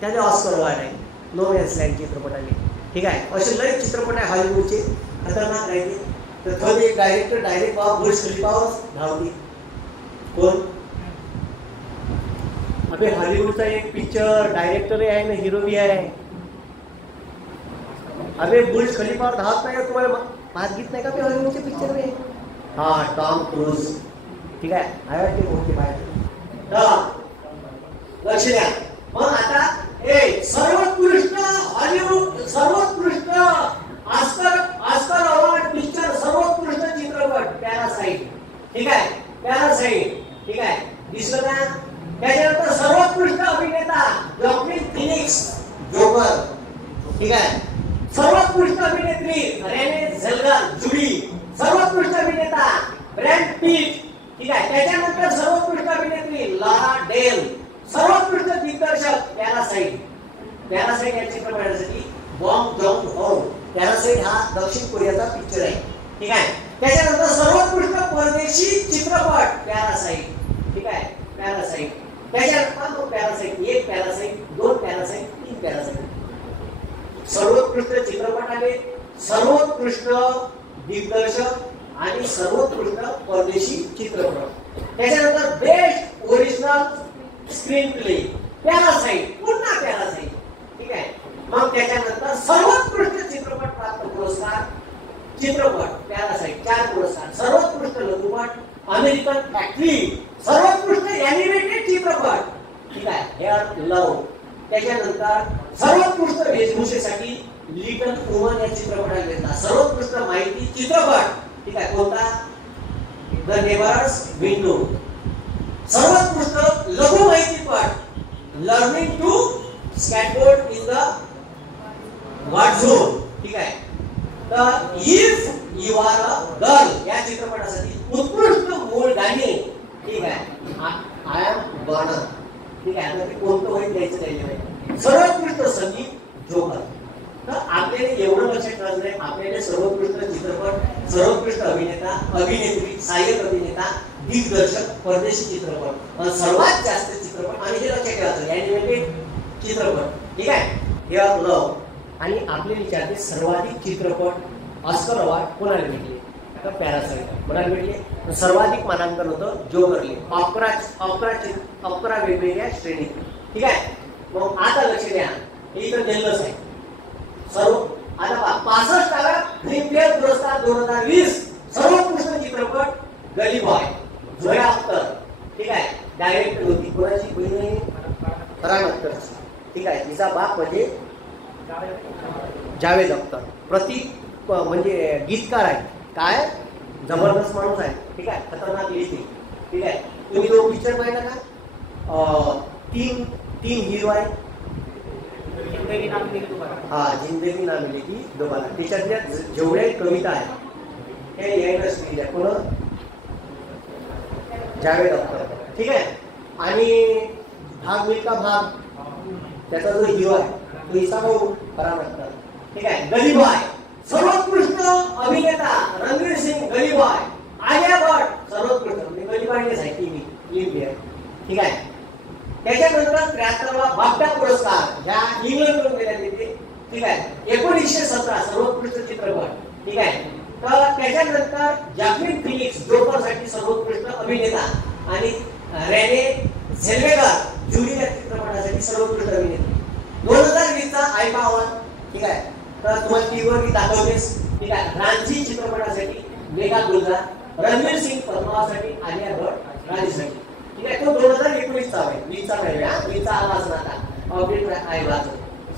त्याने ऑस्कर अवॉर्ड आहे नो मॅन्स लँड चित्रपटाने, ठीक आहे. असे लय चित्रपट आहे हॉलिवूडचे, खतरनाक राहते. तर थोडे एक डायरेक्ट बुर्ज खलिफावर धावते. कोण? अबे हॉलिवूडचा एक पिक्चर डायरेक्टर आहे ना, हिरो बी आहे. अबे बुर्ज खलिफावर धावत नाही का? तुम्हाला पास घेत नाही का ते हॉलिवूडचे पिक्चर में? हा, टॉम क्रूज, ठीक आहे. आहे ते मोठे बाहेर. लक्ष द्या. मग आता सर्वोत्कृष्ट हॉलिवूड, सर्वोत्कृष्ट त्याच्यानंतर सर्वोत्कृष्ट अभिनेता जॉक्विन फिनिक्स जोकर, ठीक आहे. सर्वोत्कृष्ट अभिनेत्री रेने झेल्वेगर जुडी, सर्वोत्कृष्ट अभिनेता ब्रॅड पिट, ठीक आहे. त्याच्यानंतर सर्वोत्कृष्ट अभिनेत्री लॉरा डेल, सर्वोत्कृष्ट दिग्दर्शक पॅरासाइट. पॅरासाइट या चित्रपटासाठी बॉंग जॉन हो. पॅरासाइट हा दक्षिण कोरियाचा पिक्चर आहे, ठीक आहे. त्याच्यानंतर सर्वोत्कृष्ट परदेशी चित्रपट पॅरासाइट, ठीक आहे. पॅरासाइट. त्याच्यानंतर पॅरासाइट 1, पॅरासाइट 2, पॅरासाइट 3, पॅरासाइट. सर्वोत्कृष्ट चित्रपट आले, सर्वोत्कृष्ट दिग्दर्शक आणि सर्वोत्कृष्ट परदेशी चित्रपट. त्याच्यानंतर best original screen play parasite, पुन्हा पॅरासाइट, ठीक आहे. मग त्याच्यानंतर सर्वोत्कृष्ट चित्रपट प्राप्त पुरस्कार चित्रपट पॅरासाइट 4 पुरस्कार. सर्वोत्कृष्ट लघुपट अमेरिकन फॅक्टरी, सर्वोत्कृष्ट ॲनिमेटेड चित्रपट, ठीक आहे, हेअर लव. त्याच्यानंतर सर्वोत्कृष्ट वेशभूषेसाठी लिटल वुमन या चित्रपटाला भेटला. सर्वोत्कृष्ट माहिती चित्रपट, ठीक आहे, कोणता? The neighbours window. सर्वोत्कृष्ट लघु माहितीपट learning to skateboard in the war zone, ठीक आहे. तर if you are a girl या चित्रपटासाठी उत्कृष्ट मूळ गाणे, ठीक आहे, आय एम बर्नर, ठीक आहे. आता ते कोणतं होईल द्यायचं नाही. सर्वोत्कृष्ट संगीत जोकर. तर आपल्याला एवढं लक्षात ठेवायचं आहे, आपल्याला सर्वोत्कृष्ट चित्रपट, सर्वोत्कृष्ट अभिनेता, अभिनेत्री, सहाय्यक अभिनेता, दिग्दर्शक, परदेशी चित्रपट, सर्वात जास्त चित्रपट आणि हे लक्षात ठेवायचं ॲनिमेटेड चित्रपट, ठीक आहे, हेअर लव. आणि आपले विचारते सर्वाधिक चित्रपट ऑस्कर अवॉर्ड कोणाला भेटले? तर पॅरासाइट कोणाला भेटले? सर्वाधिक मानांकन होतं जोकरले, 11 वेगवेगळ्या श्रेणीत, ठीक आहे. मग आता लक्ष द्या, इथं दिलंच आहे सर्व. आता 65वा फिल्मफेअर पुरस्कार 2020 सर्वोत्कृष्ट चित्रपट गली बॉय, जोया अख्तर, ठीक आहे. डायरेक्टर होती कोणाची? बहीण फरहान अख्तर, ठीक आहे. तिचा बाप म्हणजे जावेद अख्तर. म्हणजे गीतकार आहे, काय जबरदस्त माणूस आहे, ठीक आहे, खतरनाक लिहिते, ठीक आहे. तुम्ही तो पिक्चर पाहिला का? तीन हिरो आहे, हा जिंदगी ना मिलेगी दोबारा. त्याच्यातल्या जेवढ्या कविता आहेत हे यायलाच लिहिल्या कोण? जावेद अख्तर, ठीक आहे. आणि भाग मिल्खा भाग त्याचा जो हिरो आहे तो ईसा भाऊ फरहान अख्तर, ठीक आहे. गली बॉय सर्वोत्कृष्ट अभिनेता रणवीर सिंग गली बॉय. आलिया भट्ट सर्वोत्कृष्ट गली बॉयनेच आहे टीव्ही फिल्मफेअर, ठीक आहे. त्याच्यानंतर 73वा बाफ्टा पुरस्कार ह्या इंग्लंडकडून देण्यात येते, ठीक आहे. 1917 सर्वोत्कृष्ट चित्रपट, ठीक आहे. तर त्याच्यानंतर जॉक्विन फिनिक्स जोकरसाठी सर्वोत्कृष्ट अभिनेता आणि रेने झेल्वेगर जुडी या चित्रपटासाठी सर्वोत्कृष्ट अभिनेत्री. 2020 चा आयफा अवॉर्ड, ठीक आहे. तर तुम्हाला टीव्हीवर मी दाखवतेस, ठीक आहे. रांची चित्रपटासाठी मेघा गुलजार, रणवीर सिंग पद्मावतसाठी, आलिया भट्ट राणीसाठी, ठीक आहे. तो 2019 चा आहे, 20 चा नाही, 20 चा आला असणार आता अपडेट आहे वाचो.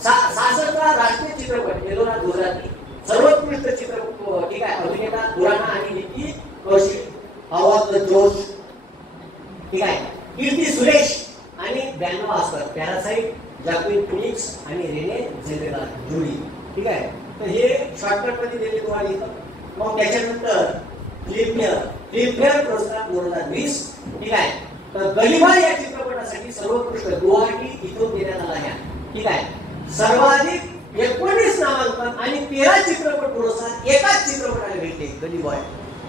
66वा राष्ट्रीय चित्रपट एलोरा गुजराती सर्वोत्कृष्ट चित्रपट, ठीक आहे. अभिनेता खुराना आणि विकी कौशल, आवाज जोश, ठीक आहे. कीर्ती सुरेश आणि 92 ऑस्कर पॅरासाइट, जॉक्विन फिनिक्स आणि रेने झेल्वेगर जुडी, ठीक आहे. तर हे शॉर्टकट मध्ये दिले तुम्हाला इथं. मग त्याच्यानंतर फिल्मफेअर पुरस्कार 2020, ठीक आहे. तर गली बॉय या चित्रपटासाठी सर्वोत्कृष्ट गुवाहाटी इथून देण्यात आला आहे, ठीक आहे. सर्वाधिक 19 नामांकन आणि 13 चित्रपट पुरस्कार एकाच चित्रपटाला भेटले. गली बॉय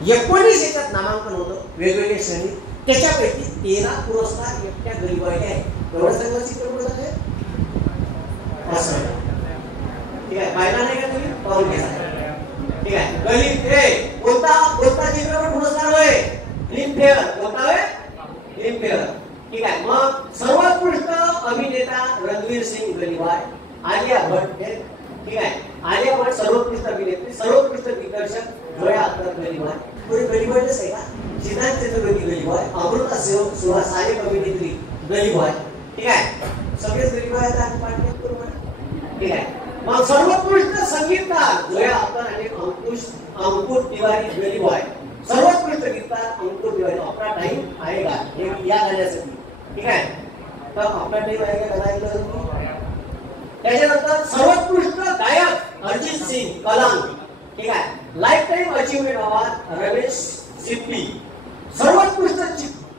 19 याच्यात नामांकन होतं वेगवेगळ्या श्रेणीत, त्याच्यापैकी 13 पुरस्कार एकट्या गली बॉयला आहे. एवढं सगळं चित्रपट आहे असं, ठीक आहे. पाहिला नाही का तुम्ही? पाहून घ्या, ठीक आहे. गली कोणता चित्रपट पुरस्कार होय? फिल्मफेअर. कोणता होय? फिल्मफेअर, ठीक आहे. मग सर्वोत्कृष्ट अभिनेता रणवीर सिंग गली बॉय, आलिया भट्ट, ठीक आहे. आलिया भट्ट सर्वोत्कृष्ट अभिनेत्री, सर्वोत्कृष्ट दिग्दर्शक जोया अख्तर गली बॉय. कोणी गली बॉयच आहे का? सिद्धांत चतुर्वेदी गली बॉय, अमृता सुहास सहाय्यक अभिनेत्री गली बॉय, ठीक आहे. सगळेच गली बॉय आहेत, ठीक आहे. मग सर्वोत्कृष्ट संगीतकार जोया अख्तर आणि अंकुश तिवारी गली बॉय. सर्वोत्कृष्ट गीतकार अंकुश तिवारी. आपला टाइम आहे का हे या गाण्यासाठी? ठीक आहे. तर आपला टीम आहे का ऐकलं. त्याच्यानंतर सर्वोत्कृष्ट गायक अरिजित सिंग कलाम. ठीक आहे. Life time achievement award Ramesh Sippy. सर्वोत्कृष्ट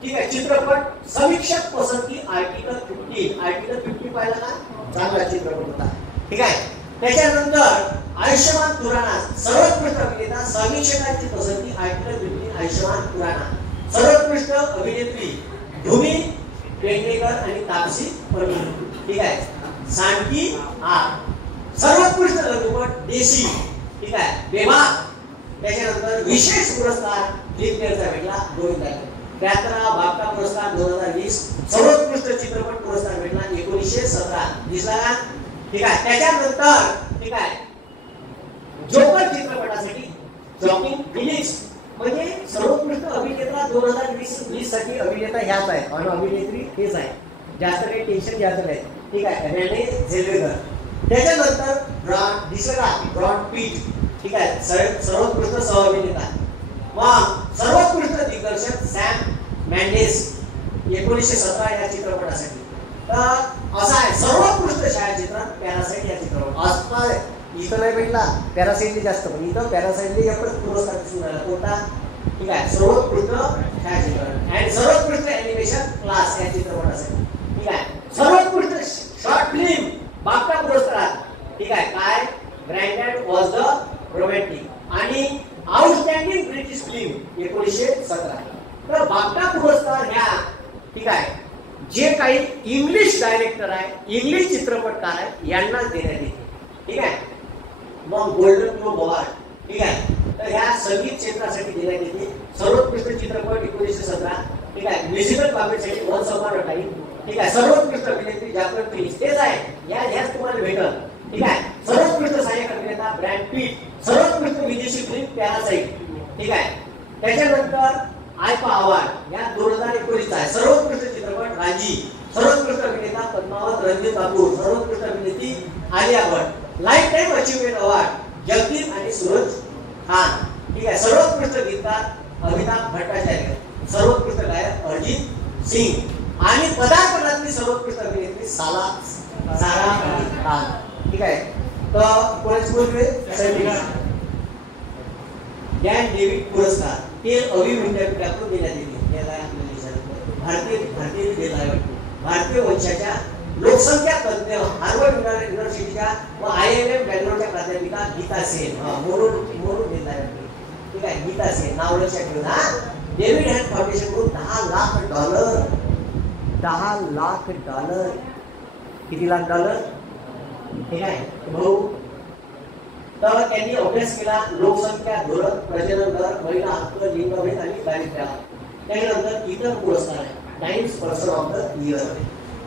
ठीक आहे चित्रपट समीक्षक पसंती आर्टिकल 15. आर्टिकल 15 पाहिला ना, चांगला चित्रपट होता. ठीक आहे. त्याच्यानंतर आयुष्यमान खुराना सर्वोत्कृष्ट अभिनेता समीक्षकांची पसंती आर्टिकल 15 आयुष्यमान खुराना. सर्वोत्कृष्ट अभिनेत्री भूमी पेडणेकर आणि तापसी पन्नू. ठीक आहे. सांडकी आर. सर्वोत्कृष्ट लघुपट देशी. ठीक आहे बेबाक. त्याच्यानंतर विशेष पुरस्कार फिल्मफेअरचा भेटला गोविंदा. 73 बाप्पा पुरस्कार 2020. सर्वोत्कृष्ट चित्रपट पुरस्कार भेटला 1917. दिसला का. ठीक आहे. त्याच्यानंतर ठीक आहे जोकर चित्रपटासाठी जॉकिंग फिनिक्स म्हणजे सर्वोत्कृष्ट अभिनेता 2020 साठी अभिनेता ह्याच आहे आणि अभिनेत्री हेच आहे. जास्त काही टेन्शन घ्यायचं नाही. ठीक आहे. Renee Zellweger. त्याच्यानंतर ब्रॉड पीट. ठीक आहे सर्वोत्कृष्ट सहअभिनेता. मग सर्वोत्कृष्ट दिग्दर्शक सॅम मेंडेस 1917 या चित्रपटासाठी. तर असं आहे सर्वोत्कृष्ट छायाचित्रण पॅरासाइट या चित्रपट असणार. इथं नाही भेटला पॅरासाइटने जास्त, पण इथं पॅरासाइटने एवढं पुरस्कार दिसून राहिला. कोणता. ठीक आहे सर्वोत्कृष्ट छायाचित्रण आणि सर्वोत्कृष्ट ॲनिमेशन क्लास या चित्रपटासाठी. ठीक आहे. सर्वोत्कृष्ट शॉर्ट फिल्म बाफ्टा पुरस्कार. ठीक आहे काय ग्रँडेड वॉज द रोमॅन्टिक आणि आउटस्टँडिंग ब्रिटिश फिल्म 1917. तर बाफ्टा पुरस्कार ह्या ठीक आहे जे काही इंग्लिश डायरेक्टर आहे इंग्लिश चित्रपटकार आहे यांनाच देण्यात येते. ठीक आहे. मग गोल्डन ग्लोब अवॉर्ड. ठीक आहे तर ह्या संगीत क्षेत्रासाठी देण्यात येते. सर्वोत्कृष्ट चित्रपट 1917. ठीक आहे. म्युझिकल कॉमेडीसाठी वन्स अपॉन अ टाइम. ठीक आहे. सर्वोत्कृष्ट अभिनेत्री जॅकलिन फिनिक्स तेच आहे ह्याच तुम्हाला भेटल. ठीक आहे. सर्वोत्कृष्ट सहाय्यक अभिनेता ब्रॅड पीट. सर्वोत्कृष्ट विदेशी फिल्म पॅरासाइट. ठीक आहे. त्याच्यानंतर आयफा अवॉर्ड या 2019 आहे. सर्वोत्कृष्ट चित्रपट राजी. सर्वोत्कृष्ट अभिनेता पद्मावत रणबीर कपूर. सर्वोत्कृष्ट अभिनेत्री Alia Bhatt. Life time achievement award Jagdeep आणि सूरज खान. ठीक आहे. सर्वोत्कृष्ट गीतकार अमिताभ भट्टाचार्य. सर्वोत्कृष्ट गायक अरिजित सिंग आणि पदार्पणातली सर्वोत्कृष्ट अभिनेत्री सारा अली खान. ठीक आहे. तर कोणाची बोलतोय डॅन डेव्हिड पुरस्कार ते अवी विद्यापीठाकडून देण्यात येते. याला भारतीय वंशाच्या लोकसंख्या तज्ञ हार्वर्ड युनिव्हर्सिटीच्या व IIM बँगलोरच्या प्राध्यापिका गीता सेन म्हणून देण्यात. ठीक आहे. गीता सेन नाव लक्षात ठेवून. डेव्हिड हॅन फाउंडेशन कडून $10 लाख. $10 लाख. किती लाख डॉलर. ठीक आहे भाऊ. तर त्यांनी अभ्यास केला लोकसंख्या धोरण प्रजनन दर महिला हक्क लिंगभेद आणि दारिद्र्य. त्यानंतर इतर पुरस्कार आहे times person of the year.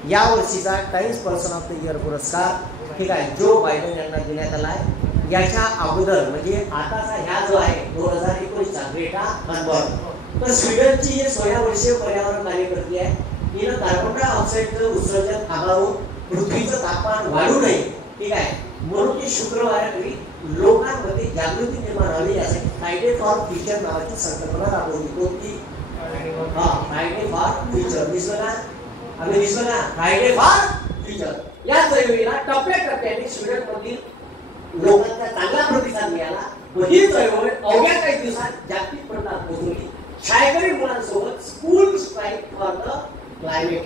या वर्षीचा times person of the year पुरस्कार ठीक आहे जो बायडन यांना देण्यात आला आहे. याच्या अगोदर म्हणजे आताचा ह्या जो आहे 2019चा ग्रेटा थनबर्ग. तर स्वीडनची हे 16 वर्षीय पर्यावरण कार्यकर्ती आहे. हिनं कार्बन डायऑक्साईडचं उत्सर्जन थांबवून पृथ्वीचं तापमान वाढू नये. ठीक आहे म्हणून ती शुक्रवारी लोकांमध्ये जागृती निर्माण व्हावी यासाठी फ्रायडे फॉर फ्युचर नावाची संकल्पना राबवली. कोणती. Friday for future. दिसलं का. आम्ही दिसलं का फ्रायडे फॉर फ्युचर. या चळवळीला टप्प्याटप्प्याने स्वीडनमधील लोकांचा चांगला प्रतिसाद मिळाला व ही चळवळ अवघ्या काही दिवसात जागतिक पटलावर पोहोचली. शाळकरी मुलांसोबत school strike for the climate.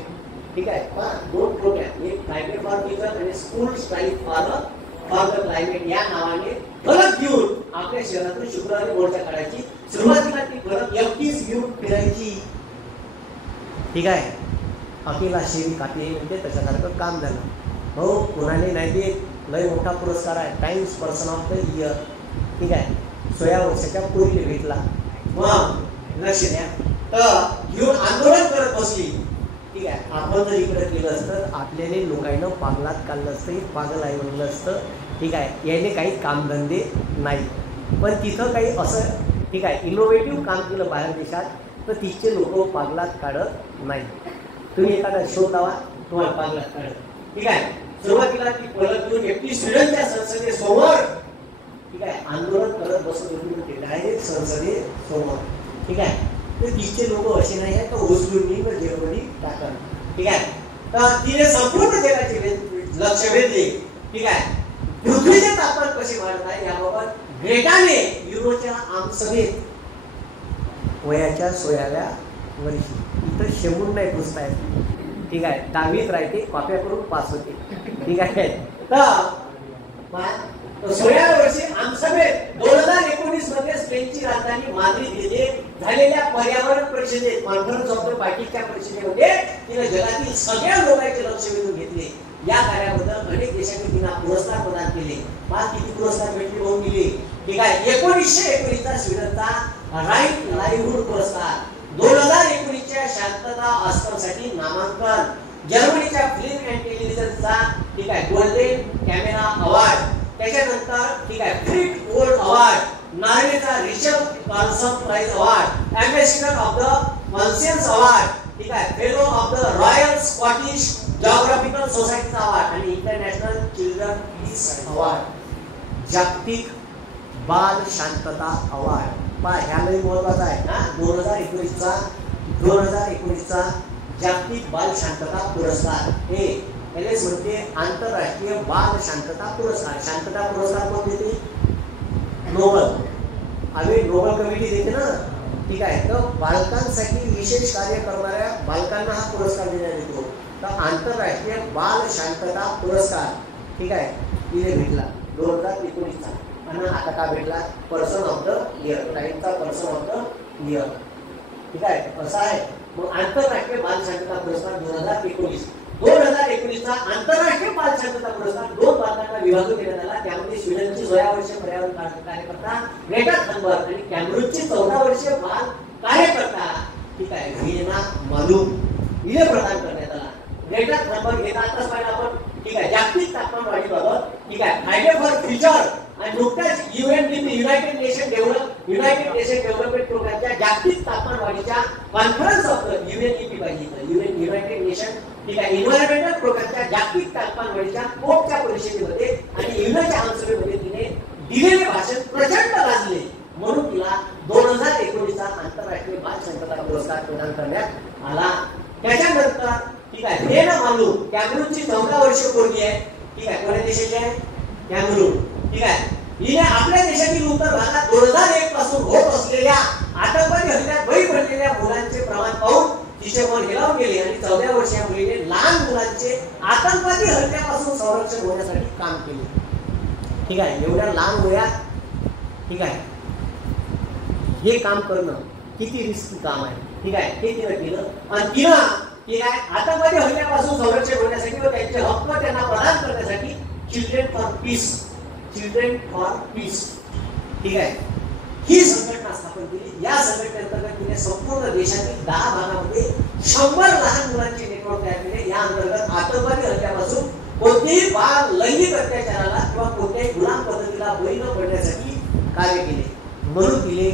ठीक आहे. दोन प्रोग्राम एक फ्रायडे फॉर फ्युचर आणि school strike for the climate या नावाने फलक घेऊन आपल्या शहरातून शुक्रवारी मोर्चा काढायची. सुरुवातीला ती फलक 31 घेऊन फिरायची. ठीक आहे. अकेला शेरी कापी म्हणजे त्याच्यासारखं काम झालं. भाऊ कोणाने नाही ते लय मोठा पुरस्कार आहे times person of the year. ठीक आहे. 16 वर्षाच्या पोरीला भेटला. मग लक्ष द्या. तर घेऊन आंदोलन करत बसली. ठीक आहे. आपण जर इकडे केलं असतं आपल्याला लोकांना पागलात काढलं असतं पागल आहे म्हणलं असतं. ठीक आहे. याने काही कामधंदे नाही पण तिथं काही असं ठीक आहे इनोव्हेटिव्ह काम केलं बाहेर देशात तर तिथचे लोक पागलात काढत नाही. तुम्ही एखादा शोध लावा तुम्हाला पागलात काढत. ठीक आहे. सुरुवातीला ती फलक घेऊन एकटी स्वीडनच्या संसदेसमोर ठीक आहे आंदोलन करत बसत होते डायरेक्ट संसदेसमोर. ठीक आहे. तर तिथचे लोक असे नाही आहे तर उचलून व जेवणी टाकत. ठीक आहे. तर तिने संपूर्ण जगाचे लक्ष वेधले. ठीक आहे. पृथ्वीचे तापमान कसे वाढत आहे याबाबत ग्रेटाने युरोच्या आमसभेत वयाच्या 16व्या वर्षी, इथं शेमून नाही पुसताय, ठीक आहे, 10वीत राहते, कॉप्या करून पास होते. ठीक आहे. तर 16व्या वर्षी आमसभेत 2019 मध्ये स्पेनची राजधानी माद्रिद येथे झालेल्या पर्यावरण परिषदेत, कॉन्फरन्स ऑफ द पार्टीच्या परिषदेमध्ये तिने जगातील सगळ्या लोकांचे लक्ष वेधून घेतले. या कार्याबद्दल अनेक देशांनी तिला पुरस्कार प्रदान केले. किती पुरस्कार भेटले होऊन गेले. ठीक आहे. 1919चा स्वीडनचा राईट लाईव्हहुड पुरस्कार, 2019च्या शांतता ऑस्करसाठी नामांकन, जर्मनीच्या फिल्म अँड टेलिव्हिजनचा ठीक आहे गोल्डन कॅमेरा अवॉर्ड, त्याच्यानंतर ठीक आहे फ्रिट गोल्ड अवॉर्ड, नॉर्वेचा Richard Carlson prize award, ambassador of the conscience award, ठीक आहे fellow of the royal Scottish geographical सोसायटीचा अवॉर्ड आणि इंटरनॅशनल चिल्ड्रन पीस अवॉर्ड, जागतिक बाल शांतता अवॉर्ड. ह्यालाही महत्वाचा आहे ना. 2019चा जागतिक बाल शांतता पुरस्कार, हे यालेच म्हणते आंतरराष्ट्रीय बाल शांतता पुरस्कार. शांतता पुरस्कार कोण देते? नोबल. आम्ही नोबल कमिटी देते ना. ठीक आहे. तर बालकांसाठी विशेष कार्य करणाऱ्या बालकांना हा पुरस्कार देण्यात येतो. तर आंतरराष्ट्रीय बाल शांतता पुरस्कार ठीक आहे तिने भेटला 2019चा. आणि आता का भेटला? पर्सन ऑफ द इयर, टाइमचा पर्सन ऑफ द इयर. ठीक आहे. असं आहे. मग आंतरराष्ट्रीय बाल शांतता पुरस्कार 2019चा आंतरराष्ट्रीय बाल शांतता पुरस्कार 2 भागांना विभागून देण्यात आला. त्यामध्ये स्वीडनची 16 वर्षीय पर्यावरण कार्यकर्ता ग्रेटा थनबर्ग आणि कॅम्ब्रिजची 14 वर्षीय बाल कार्यकर्ता ठीक आहे व्हिएना मालूम हिला प्रदान करण्यात आला. ग्रेटा थनबर्ग हे आताच पाहिलं आपण. ठीक आहे. जागतिक तापमान वाढीबाबत ठीक आहे फ्रायडे फॉर फ्युचर आणि नुकत्याच UNDP युनायटेड नेशन डेव्हलपमेंट प्रोग्रामच्या जागतिक तापमान वाढीच्या कॉन्फरन्स ऑफ द UNEP पाहिजे युनायटेड नेशन ठीक आहे एन्व्हायरमेंटल प्रोग्रामच्या जागतिक तापमान वाढीच्या कोपच्या परिषदेमध्ये आणि युनाच्या आमसभेमध्ये तिने दिलेले भाषण प्रचंड गाजले. म्हणून तिला 2019चा आंतरराष्ट्रीय बाल शांतता पुरस्कार प्रदान करण्यात आला. त्याच्यानंतर ठीक आहे व्हिएना मालूम कॅमेरूनची 14 वर्षीय पोरगी आहे. ठीक आहे. कोणत्या देशाची आहे? कॅमेरून. ठीक आहे. हिने आपल्या देशातील उत्तर भागात 2001 पासून होत असलेल्या आतंकवादी हल्ल्यात बळी पडलेल्या मुलांचे प्रमाण पाहून तिचे मन हेलावून गेले आणि 14 वर्षीय मुलीने लहान मुलांचे आतंकवादी हल्ल्यापासून संरक्षण होण्यासाठी काम केले. ठीक आहे. एवढ्या लहान वयात ठीक आहे हे काम करणं किती रिस्की काम आहे. ठीक आहे. हे तिनं केलं आणि तिनं ठीक आहे आतंकवादी हल्ल्यापासून संरक्षण होण्यासाठी व त्यांचे हक्क त्यांना प्रदान करण्यासाठी चिल्ड्रन फॉर पीस ठीक आहे ही संघटना स्थापन केली. या संघटनेअंतर्गत तिने संपूर्ण देशातील 10 भागामध्ये 100 लहान मुलांचे नेटवर्क तयार केले. या अंतर्गत आतंकवादी हल्ल्यापासून कोणतेही बाल लैंगिक अत्याचाराला किंवा कोणत्याही गुलाम पद्धतीला बळी न पडण्यासाठी कार्य केले. म्हणून तिने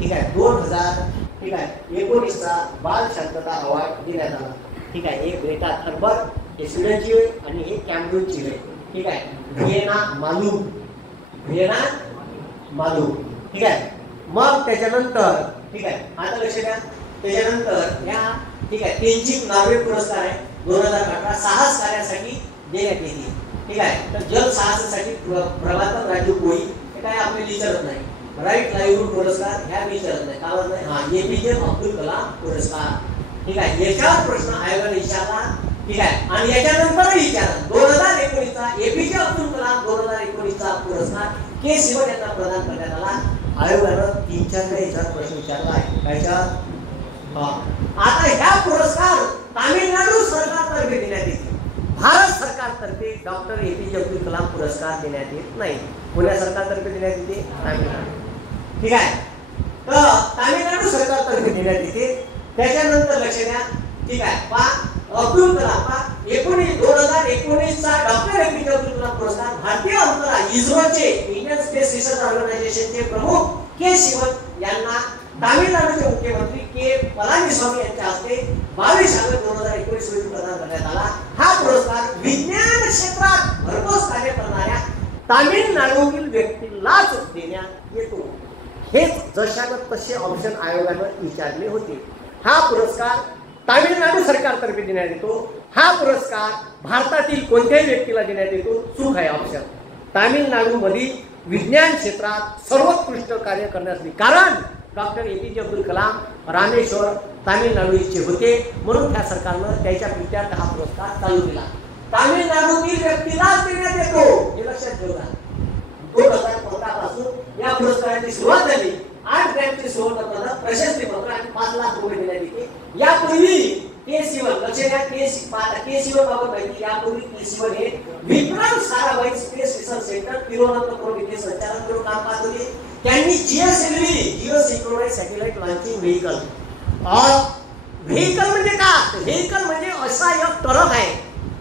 ठीक आहे 2019चा बाल शांतता अवॉर्ड देण्यात आला. ठीक आहे. एक ग्रेटा थनबर्ग हे स्वीडनची आहे आणि हे कॅम्ब्रिजची आहे. ठीक आहे. व्हिएना मालूम ठीक आहे. मग त्याच्यानंतर ठीक आहे आता लक्ष द्या. त्याच्यानंतर या ठीक आहे तेंजिंग नॉर्वे पुरस्कार आहे 2018 साहस कार्यासाठी देण्यात येते. ठीक आहे. तर जल साहसासाठी प्रभाकर राजू कोळी हे काय आपल्याला विचारत नाही. राईट लाईव्हहुड पुरस्कार ह्या विचारत नाही. का नाही? APJ अब्दुल कलाम पुरस्कार. ठीक आहे. याच्यावर प्रश्न आयोगाने विचारला. ठीक आहे. आणि याच्यानंतर विचारला 2019चा APJ अब्दुल कलाम 2019चा पुरस्कार के शिवन यांना प्रदान करण्यात आला. आयोगानं 3-4 याच्यावर प्रश्न विचारला आहे. कायच्या आता ह्या पुरस्कार तामिळनाडू सरकारतर्फे देण्यात येते. भारत सरकारतर्फे डॉक्टर APJ अब्दुल कलाम पुरस्कार देण्यात येत नाही. पुण्या सरकारतर्फे देण्यात येते तामिळनाडू. ठीक आहे. तर तामिळनाडू सरकारतर्फे देण्यात येते. त्याच्यानंतर लक्ष द्या. ठीक आहे. अब्दुल कलाम 2019चा डॉक्टर APJ अब्दुल कलाम पुरस्कार भारतीय अंतराळ इस्रोचे इंडियन स्पेस रिसर्च ऑर्गनायझेशनचे प्रमुख के शिवन यांना तामिळनाडूचे मुख्यमंत्री के पलानीस्वामी यांच्या हस्ते 22 ऑगस्ट 2019 रोजी प्रदान करण्यात आला. हा पुरस्कार विज्ञान क्षेत्रात भरघोस कार्य करणाऱ्या तामिळनाडूतील व्यक्तीलाच देण्यात येतो. हेच जशागत तसे ऑप्शन आयोगाने विचारले होते. हा पुरस्कार तामिळनाडू सरकारतर्फे देण्यात येतो. हा पुरस्कार भारतातील कोणत्याही व्यक्तीला देण्यात येतो. चूक आहे ऑप्शन. तामिळनाडूमधील विज्ञान क्षेत्रात सर्वोत्कृष्ट कार्य करण्यास, कारण डॉक्टर APJ अब्दुल कलाम रामेश्वर तामिळनाडूचे होते, म्हणून त्या सरकारनं त्याच्या प्रीत्यार्थ हा पुरस्कार चालू केला. तामिळनाडूतील व्यक्तीलाच देण्यात येतो, हे लक्षात ठेवा. 2015 पासून या पुरस्काराची सुरुवात झाली. 8 ग्रॅमचे सुवर्णपदक, प्रशस्ती पत्र आणि 5 लाख रुपये देण्यात येते. यापूर्वी K-Sivan, लक्षात घ्या, K-Sivan बाबत माहिती. यापूर्वी K-Sivan हे Vikram Sarabhai space research centre Thiruvananthapuram येथे संचालक म्हणून काम पाहत होते. त्यांनी GSLV, geo synchronised satellite launching vehicle, और व्हेइकल म्हणजे का, व्हेइकल म्हणजे असा एक ट्रक आहे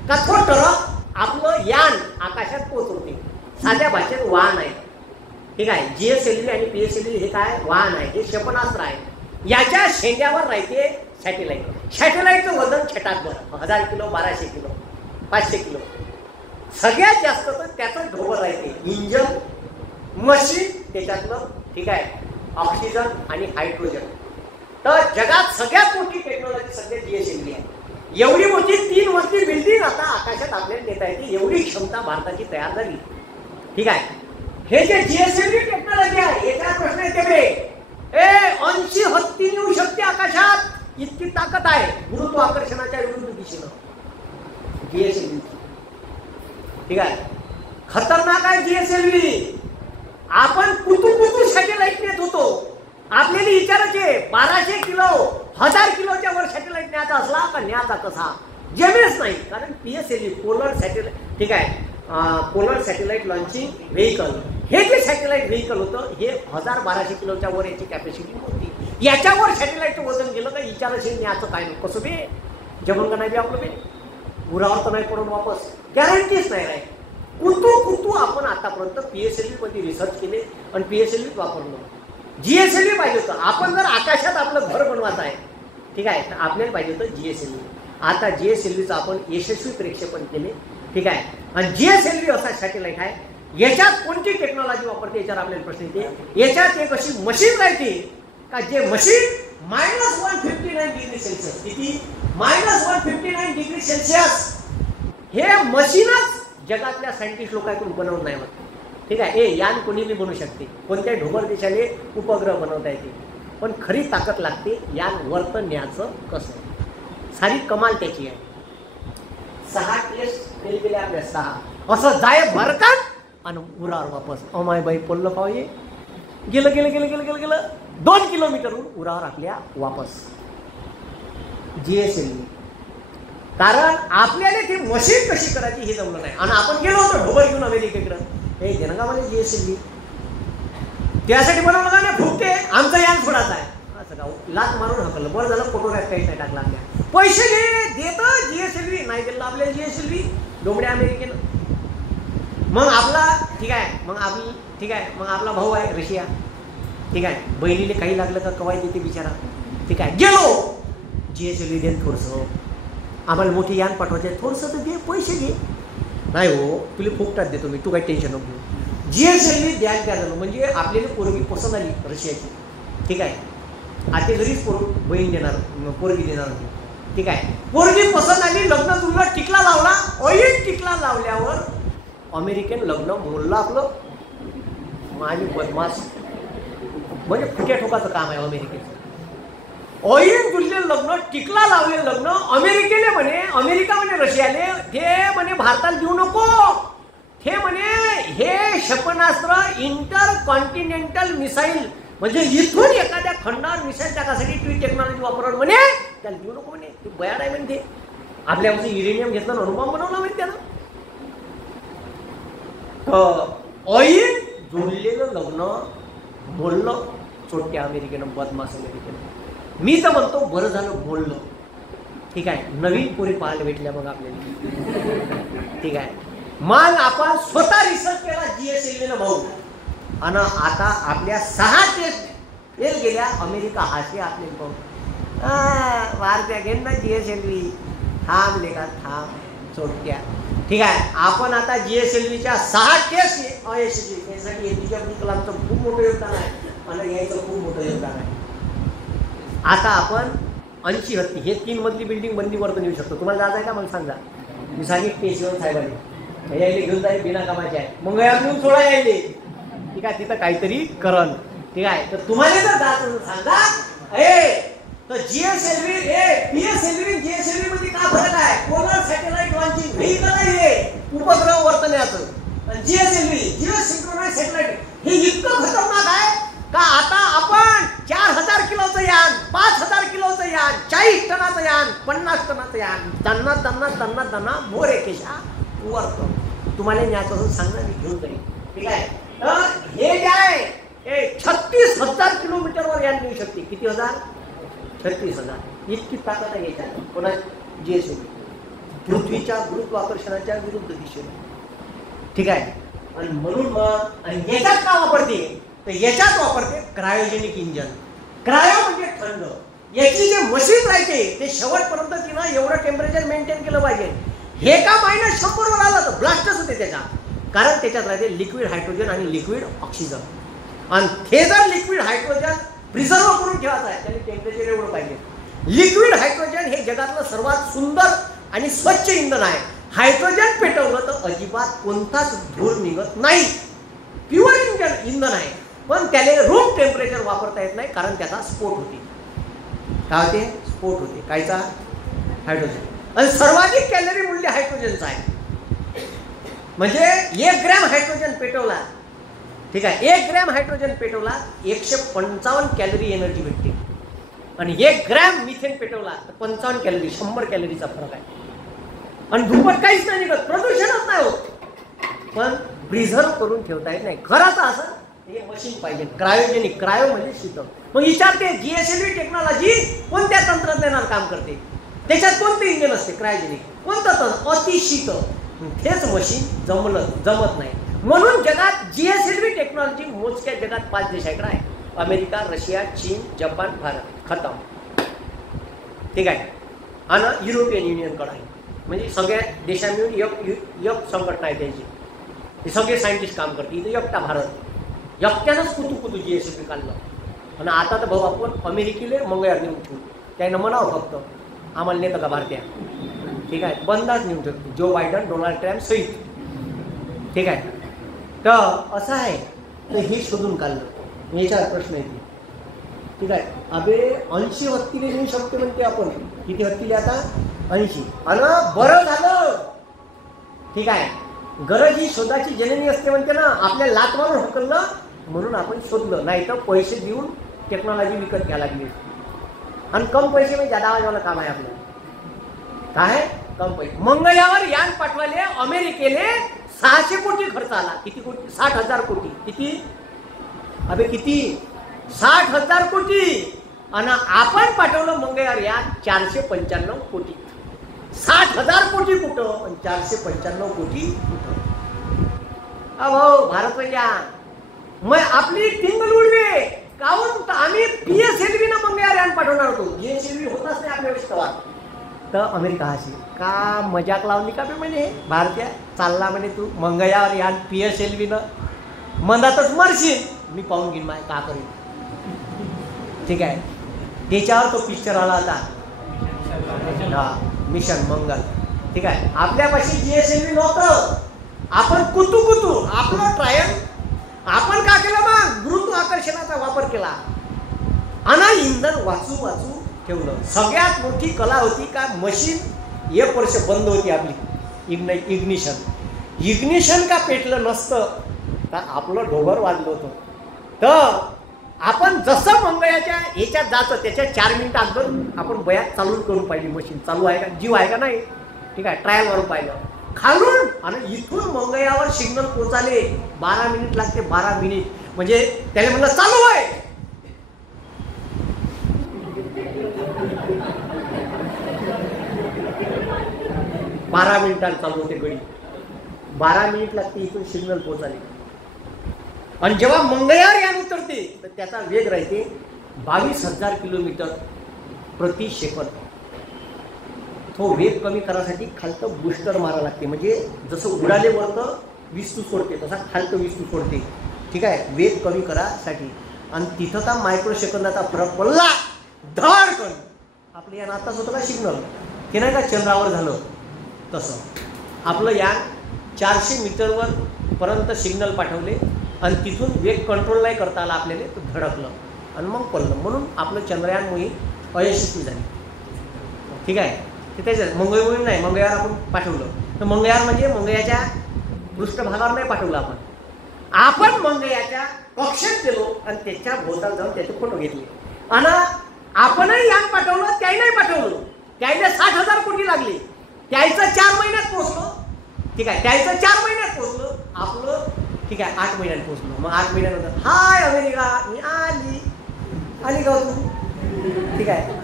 का तो ट्रक आपलं यान आकाशात पोहोचवते. साध्या भाषेत वाहन आहे. ठीक आहे. GSLV आणि PSLV हे काय वाहन आहे, हे क्षेपणास्त्र आहे. याच्या शेंड्यावर राहते सॅटेलाइट. सॅटेलाइटचं वजन छटाकभर 1000 किलो, 1200 किलो, 500 किलो. सगळ्यात जास्त तर त्याचं ढोबळ राहते. इंजन, मशीन त्याच्यातलं, ठीक आहे, ऑक्सिजन आणि हायड्रोजन. तर जगात सगळ्यात मोठी टेक्नॉलॉजी सध्या GSLV आहे. एवढी मोठी 3 मजली बिल्डिंग आता आकाशात आपल्याला नेता येते, एवढी क्षमता भारताची तयार झाली. ठीक आहे. हे जे GSLV टेक्नॉलॉजी आहे, याचा प्रश्न येते, अंशी हत्ती नेऊ शकते आकाशात, इतकी ताकद आहे गुरुत्वाकर्षणाच्या विरुद्ध दिशेनं GSLV. ठीक आहे. खतरनाक आहे GSLV. आपण कुतू सॅटेलाइट नेत होतो. आपल्याला विचारायचे 1200 किलो, 1000 किलोच्या वर सॅटेलाइट न्यायचा असला का न्यायचा कसा, जमेच नाही. कारण PSLV पोलर सॅटेलाइट, ठीक आहे, पोलर सॅटेलाइट लॉन्चिंग व्हेइकल, हे जे सॅटेलाइट व्हेइकल होतं हे 1000-1200 किलोच्या वर याची कॅपॅसिटी होती. याच्यावर सॅटेलाइटचं वजन गेलं का विचारायचे न्यायचं काय नको, कसं बे जमून का नाही बे आपलं बे, उरावर तर नाही पडून वापस, गॅरंटीच नाही राहील. कुतू आपण आतापर्यंत PSLV मध्ये रिसर्च केले आणि PSLV वापरलो. GSLV पाहिजे होतं. आपण जर आकाशात आपलं घर बनवायचं आहे, ठीक आहे, तर आपल्याला पाहिजे होतं GSLV. आता GSLVचं आपण यशस्वी प्रक्षेपण केले. ठीक आहे. आणि GSLV असा सॅटेलाइट आहे, याच्यात कोणती टेक्नॉलॉजी वापरते याच्यावर आपल्याला प्रश्न येते. याच्यात एक अशी मशीन राहते का जे मशीन -159 डिग्री सेल्सिअस, किती, -159 डिग्री सेल्सिअस, हे मशीनच जगातल्या सायंटिस्ट लोकांकडून बनवून नाही होत. ठीक आहे. यान कोणीही बनवू शकते, कोणत्याही ढोबळ देशाने उपग्रह बनवता येते, पण खरी ताकद लागते यान वरत न्यायचं कसं. सारी कमाल त्याची आहे. 6 टेस्ट फेल केल्या आपल्या, 6 असं जाय भरकन आणि उरावर वापस. अमाय बाई पडलं पाहिजे, गेलं 2 किलोमीटरहून उरावर आपल्या वापस. GSLV. कारण आपल्याला ती मशीन कशी करायची हे जमलं नाही. आणि आपण गेलो होतो ढोबळ घेऊन अमेरिकेकडं, हे देणं मला GSLV त्यासाठी बनवलं का नाही, फुकते आमचं यान सोडायचं आहे असं का, लाच मारून हकलं. बरं झालं फोटोग्राफ काही नाही टाकला. आपल्या पैसे घे देतं GSLV, नाही दिलं आपल्याला GSLV डोंबड्या अमेरिकेनं. मग आपला, ठीक आहे, मग आपला भाऊ आहे रशिया, ठीक आहे, बहिणीला काही लागलं का कवाय देते बिचारा. ठीक आहे. गेलो GSLV दे थोडंसं, आम्हाला मोठी यान पाठवायचे, थोडंसं तर दे, पैसे घे. नाही हो, तुला फुकटात देतो मी, तू काही टेन्शन नको घेऊ. GSLV द्यायला काय झालं म्हणजे आपल्याला पोरगी पसंत आली रशियाची. ठीक आहे. आता घरीच बहीण देणार, पोरगी देणार होती. ठीक आहे. पोरगी पसंत आली, लग्न तुला टिकला लावला, ऑइल टिकला लावल्यावर अमेरिकन लग्न मोडलं आपलं. माझी बदमाश म्हणजे फुट्या ठोकाचं काम आहे अमेरिकेचं. ऑइल तुझले लग्न टिकला लावले लग्न अमेरिकेने म्हणे, अमेरिका म्हणे रशियाने, हे म्हणे भारताला देऊ नको, हे म्हणे हे क्षेपणास्त्र इंटर कॉन्टिनेंटल मिसाईल, म्हणजे इथून एखाद्या खंडावर मिसाईल टाकासाठी ती टेक्नॉलॉजी वापरणार म्हणे, त्याला देऊ नको म्हणे, ती बयाड आहे म्हणते. आपल्यामध्ये युरेनियम घेतलं, अणुबॉम्ब बनवला म्हणजे त्यानं. ऑइल जोडलेलं लग्न बोललं छोट्या अमेरिकेनं, बदमाश अमेरिकेनं. मी तर म्हणतो बरं झालं बोललं. ठीक आहे. नवीन पोरी पाहायला भेटल्या मग आपल्याला. ठीक आहे. मग आपण स्वतः रिसर्च केला GSLV भाऊ, आणि आता आपल्या 6 टेस्ट फेल गेल्या. अमेरिका हाशे आपले भाऊ, वारत्या घेन ना GSLV, थांबले का थांब चोटक्या. ठीक आहे. आपण आता GSLVच्या 6 टेस्ट अयशस्वी, त्यासाठी APJ अब्दुल कलामचं खूप मोठं योगदान आहे आणि याचं खूप मोठं योगदान आहे. आता आपण 80 हत्ती हे 3 मजली बिल्डिंग बंदी वरतून येऊ शकतो. तुम्हाला जायचं आहे का? मला सांगा. मी सांगितलं केशव साहेबांनी यायले घेऊन जाईल बिना कामाचे आहे मग घेऊन सोडा यायले. ठीक आहे तिथं काहीतरी करण. ठीक आहे तर तुम्हाला जर जायचं सांगा तर जीएसएलव्ही पीएसएलव्ही जीएसएलव्ही मध्ये काय फरक आहे? पोलर सॅटेलाइट लॉन्चिंग व्हेइकल आहे उपग्रह वर्तण्याचं. आणि जीएसएलव्ही जिओ सिंक्रोनाइज सॅटेलाइट हे इतकं खतरनाक आहे का आता आपण 4000 किलोचं यान, 5000 किलोचं यान, 40 टनाचं यान, 50 टनाचं यान त्यांना मोर एकेशा वरतो तुम्हाला न्यायचं सांगणार मी घेऊन जाईल. ठीक आहे तर हे जे आहे 36,000 किलोमीटरवर यान नेऊ शकते. किती हजार? 36,000. इतकी ताकद आहे याच्यात. कोणा जीएसएलव्ही पृथ्वीच्या गुरुत्वाकर्षणाच्या विरुद्ध दिशेने. ठीक आहे आणि म्हणून मग आणि याच्यात का वापरते तर याच्यात वापरते क्रायोजेनिक इंजन. क्रायो म्हणजे थंड. याची जे मशीन राहते ते शेवटपर्यंत तिनं एवढं टेम्परेचर मेंटेन केलं पाहिजे. हे का -100 वर आलं तर ब्लास्टच होते त्याच्या. कारण त्याच्यात राहते लिक्विड हायड्रोजन आणि लिक्विड ऑक्सिजन. आणि हे जर लिक्विड हायड्रोजन प्रिझर्व करून ठेवायचं आहे त्याने टेम्परेचर एवढं पाहिजे. लिक्विड हायड्रोजन हे जगातलं सर्वात सुंदर आणि स्वच्छ इंधन आहे. हायड्रोजन पेटवलं तर अजिबात कोणताच धूर निघत नाही. प्युअर इंधन आहे पण त्याला रूम टेम्परेचर वापरता येत नाही कारण त्याचा स्फोट होते. काय होते? स्फोट होते. कायचा? हायड्रोजन. आणि सर्वाधिक कॅलरी मूल्य हायड्रोजनचं आहे. म्हणजे 1 ग्रॅम हायड्रोजन पेटवला. ठीक आहे 1 ग्रॅम हायड्रोजन पेटवला 155 कॅलरी एनर्जी भेटते. आणि 1 ग्रॅम मिथेन पेटवला तर 55 कॅलरी 100 कॅलरीचा फरक आहे. आणि दुप्पट काहीच नाही निघत प्रदूषणच नाही होत. पण प्रिझर्व करून ठेवता येत नाही. घराचं असं हे मशीन पाहिजे. क्रायोजेनिक क्रायो म्हणजे शीतल. मग विचारते जीएसएलव्ही टेक्नॉलॉजी कोणत्या तंत्रज्ञानावर काम करते? त्याच्यात कोणते इंजिन असते? क्रायोजेनिक. कोणतं? अतिशीतल. हेच मशीन जमत नाही. म्हणून जगात जीएसएलव्ही टेक्नॉलॉजी मोजक्या जगात 5 देशाकडे आहे. अमेरिका, रशिया, चीन, जपान, भारत. खतम. ठीक आहे आणि युरोपियन युनियनकडे आहे. म्हणजे सगळ्या देशांनी मिळून एक संघटना आहे त्यांची. हे सगळे सायंटिस्ट काम करते. इथे एकटा भारत एकट्यानंच कुतू जीएसएलव्ही काढलं. आणि आता तर भाऊ आपण अमेरिकेला मंगळवार नेऊन ठेवू. त्यानं म्हणावं फक्त आम्हाला नेतं का भारतीय. ठीक आहे बंदाच नेऊन ठेवतो जो बायडन डोनाल्ड ट्रम्प सहित. ठीक आहे तर असं आहे तर हे शोधून काढलं. याच्यावर प्रश्न येते. ठीक आहे अबे 80 हत्तीले नेऊ शकतो म्हणते आपण. किती हत्तीले आता? 80. आणि बरं झालं. ठीक आहे गरज ही शोधाची जननी असते म्हणते ना. आपल्या लात मारून हकललं म्हणून आपण शोधलं. नाही तर पैसे देऊन टेक्नॉलॉजी विकत घ्यायला लागली. आणि कम पैसे म्हणजे जादा आवाजवाला काम आहे आपलं. काय कम पैसे. मंगळावर यान पाठवाले अमेरिकेने 600 कोटी खर्च आला. किती कोटी? 60,000 कोटी. किती? अबे किती? 60,000 कोटी. आणि आपण पाठवलं मंगळवार यान 495 कोटी. 60,000 कोटी कुठं आणि 495 कोटी कुठं? भाऊ भारत मग आपली टिंगल उडवे काहून आम्ही पीएसएलव्ही ना मंगळवार यान पाठवणार होतो. जीएसएलव्ही होताच नाही आपल्या वेळेस. तर अमेरिका हसी का मजाक लावली का बे म्हणे भारतीय चालला म्हणे तू मंगळवार यान पीएसएलव्हीनं मंदातच मरशील. मी पाहून घेईन माय का करेन. ठीक आहे त्याच्यावर तो पिक्चर आला होता मिशन मंगल. ठीक आहे आपल्यापाशी जीएसएलव्ही नव्हतं. आपण कुतू आपलं ट्रायल आपण का केलं मग गुरुत्वाकर्षणाचा वापर केला आणि इंधन वाचू ठेवलं. सगळ्यात मोठी कला होती का मशीन 1 वर्ष बंद होती आपली इग्निशन का पेटलं नसतं तर आपलं ढोबर वाजलं होतं. तर आपण जसं मंगळाच्या ह्याच्यात जातो त्याच्या 4 मिनिट अगोदर आपण बयात चालू करून पाहिली. मशीन चालू आहे का जीव आहे का नाही. ठीक आहे ट्रायल मारून पाहिलं खालून आणि इथून मंगळावर सिग्नल पोचाले 12 मिनिट लागते. 12 मिनिट म्हणजे त्याला म्हणलं चालू आहे. बारा मिनिटांनी चालू होते गडी. 12 मिनिट लागते इथून सिग्नल पोचाले. आणि जेव्हा मंगळवार यान उतरते तर त्याचा वेग राहते 22,000 किलोमीटर प्रति सेकंद. तो वेग कमी करण्यासाठी खालतं बूस्टर मारा लागते. म्हणजे जसं उडाले वरतं विस्तू सोडते तसा खालतं विस्तू सोडते. ठीक आहे वेग कमी करासाठी. आणि तिथं का मायक्रो सेकंदाचा फरक पडला धडकन आपलं यान आताच होतं का सिग्नल, ते नाही का चंद्रावर झालं तसं आपलं यान 400 मीटरवर पर्यंत सिग्नल पाठवले आणि तिथून वेग कंट्रोल नाही करता आला आपल्याला, तर धडकलं आणि मग पडलं. म्हणून आपलं चंद्रयान मोहीम अयशस्वी झाली. ठीक आहे. ते त्याच्यात मंगळ मोहीम नाही, मंगळयान आपण पाठवलं. तर मंगळयान म्हणजे मंगळाच्या पृष्ठभागावर नाही पाठवलं आपण मंगळाच्या कक्षेत गेलो आणि त्याच्या भोवताल जाऊन त्याचे फोटो घेतले. आणि आपणही यान पाठवलं, त्याही नाही पाठवलं. त्याला 60,000 कोटी लागली. त्याचं 4 महिन्यात पोहोचलो. ठीक आहे. त्याचं 4 महिन्यात पोहोचलो. आपलं ठीक आहे 8 महिन्यात पोहोचलो. मग 8 महिन्यानंतर हाय अमेरिका मी आली का तू. ठीक आहे.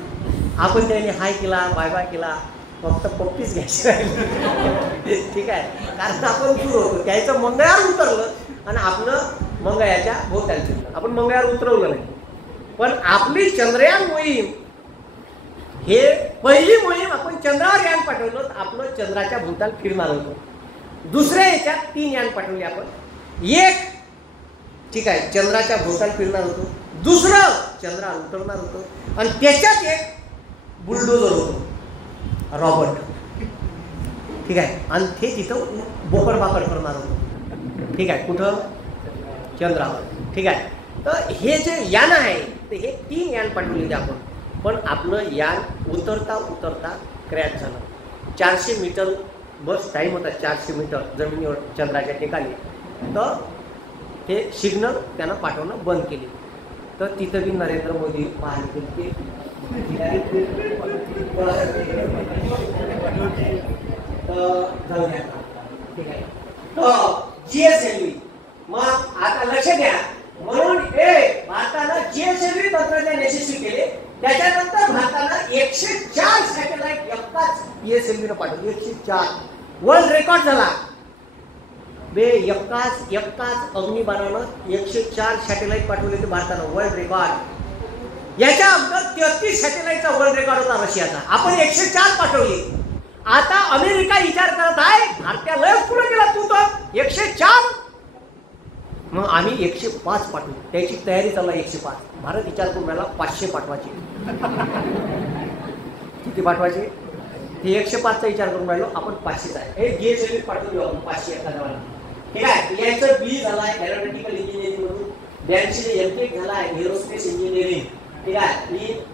आपण त्याने हाय केला, बाय बाय केला, फक्त पप्पीच घ्यायची राहिली. ठीक आहे. कारण आपण दूर होतो. त्याचं मंगळावर उतरलं आणि आपलं मंगळाच्या भोवताली फिरलं. आपण मंगळावर उतरवलं नाही. पण आपली चंद्रयान मोहीम हे पहिली मोहीम आपण चंद्रावर यान पाठवलं. आपलं चंद्राच्या भोवताल फिरणार होतो. दुसऱ्या याच्यात 3 यान पाठवले आपण. एक ठीक आहे चंद्राच्या भोवताल फिरणार होतो, दुसरं चंद्रावर उतरणार होतं आणि त्याच्यात एक बुलडोजर होतो रॉबर्ट. ठीक आहे. आणि ते तिथं बोकड करणार होतो. ठीक आहे. कुठं चंद्रावर. ठीक आहे. तर हे जे यान आहे ते हे 3 यान पाठवलेले आपण. पण आपलं यान उतरता उतरता क्रॅश झालं. 400 मीटर बस टाईम होता, 400 मीटर जमिनीवर चंद्राच्या ठिकाणी. तर ते सिग्नल त्यानं पाठवणं बंद केले. तर तिथं बी नरेंद्र मोदी पाहिले ते ठीक आहे. GSLV मग आता लक्ष द्या. म्हणून भारतानं GSLV तंत्रज्ञान यशस्वी केले. त्याच्यानंतर भारतानं 104 सॅटेलाइट एकाच GSLV पाठवले. 104 वर्ल्ड रेकॉर्ड झाला. एकाच अग्निबाणानं 104 सॅटेलाइट पाठवले ते भारतानं, वर्ल्ड रेकॉर्ड. याच्या अगोदर 33 सॅटेलाइटचा वर्ल्ड रेकॉर्ड होता रशियाचा. आपण 104 पाठवले. आता अमेरिका विचार करत आहे भारतीय लयच पुढे गेला तू तर 104. मग आम्ही 105 पाठवू. त्याची तयारी चालू आहे. 105. भारत विचार करून राहिला 500 पाठवायचे. किती पाठवायचे ते 105चा विचार करून राहिलो आपण. 500 आहे. हे GSLV पाठवून देऊ आपण 500 एका जवाला. ठीक आहे. याचं बी झालाय एरोनॉटिकल इंजिनिअरिंग मधून. 82 MTech झालाय एरोस्पेस इंजिनिअरिंग. ठीक आहे.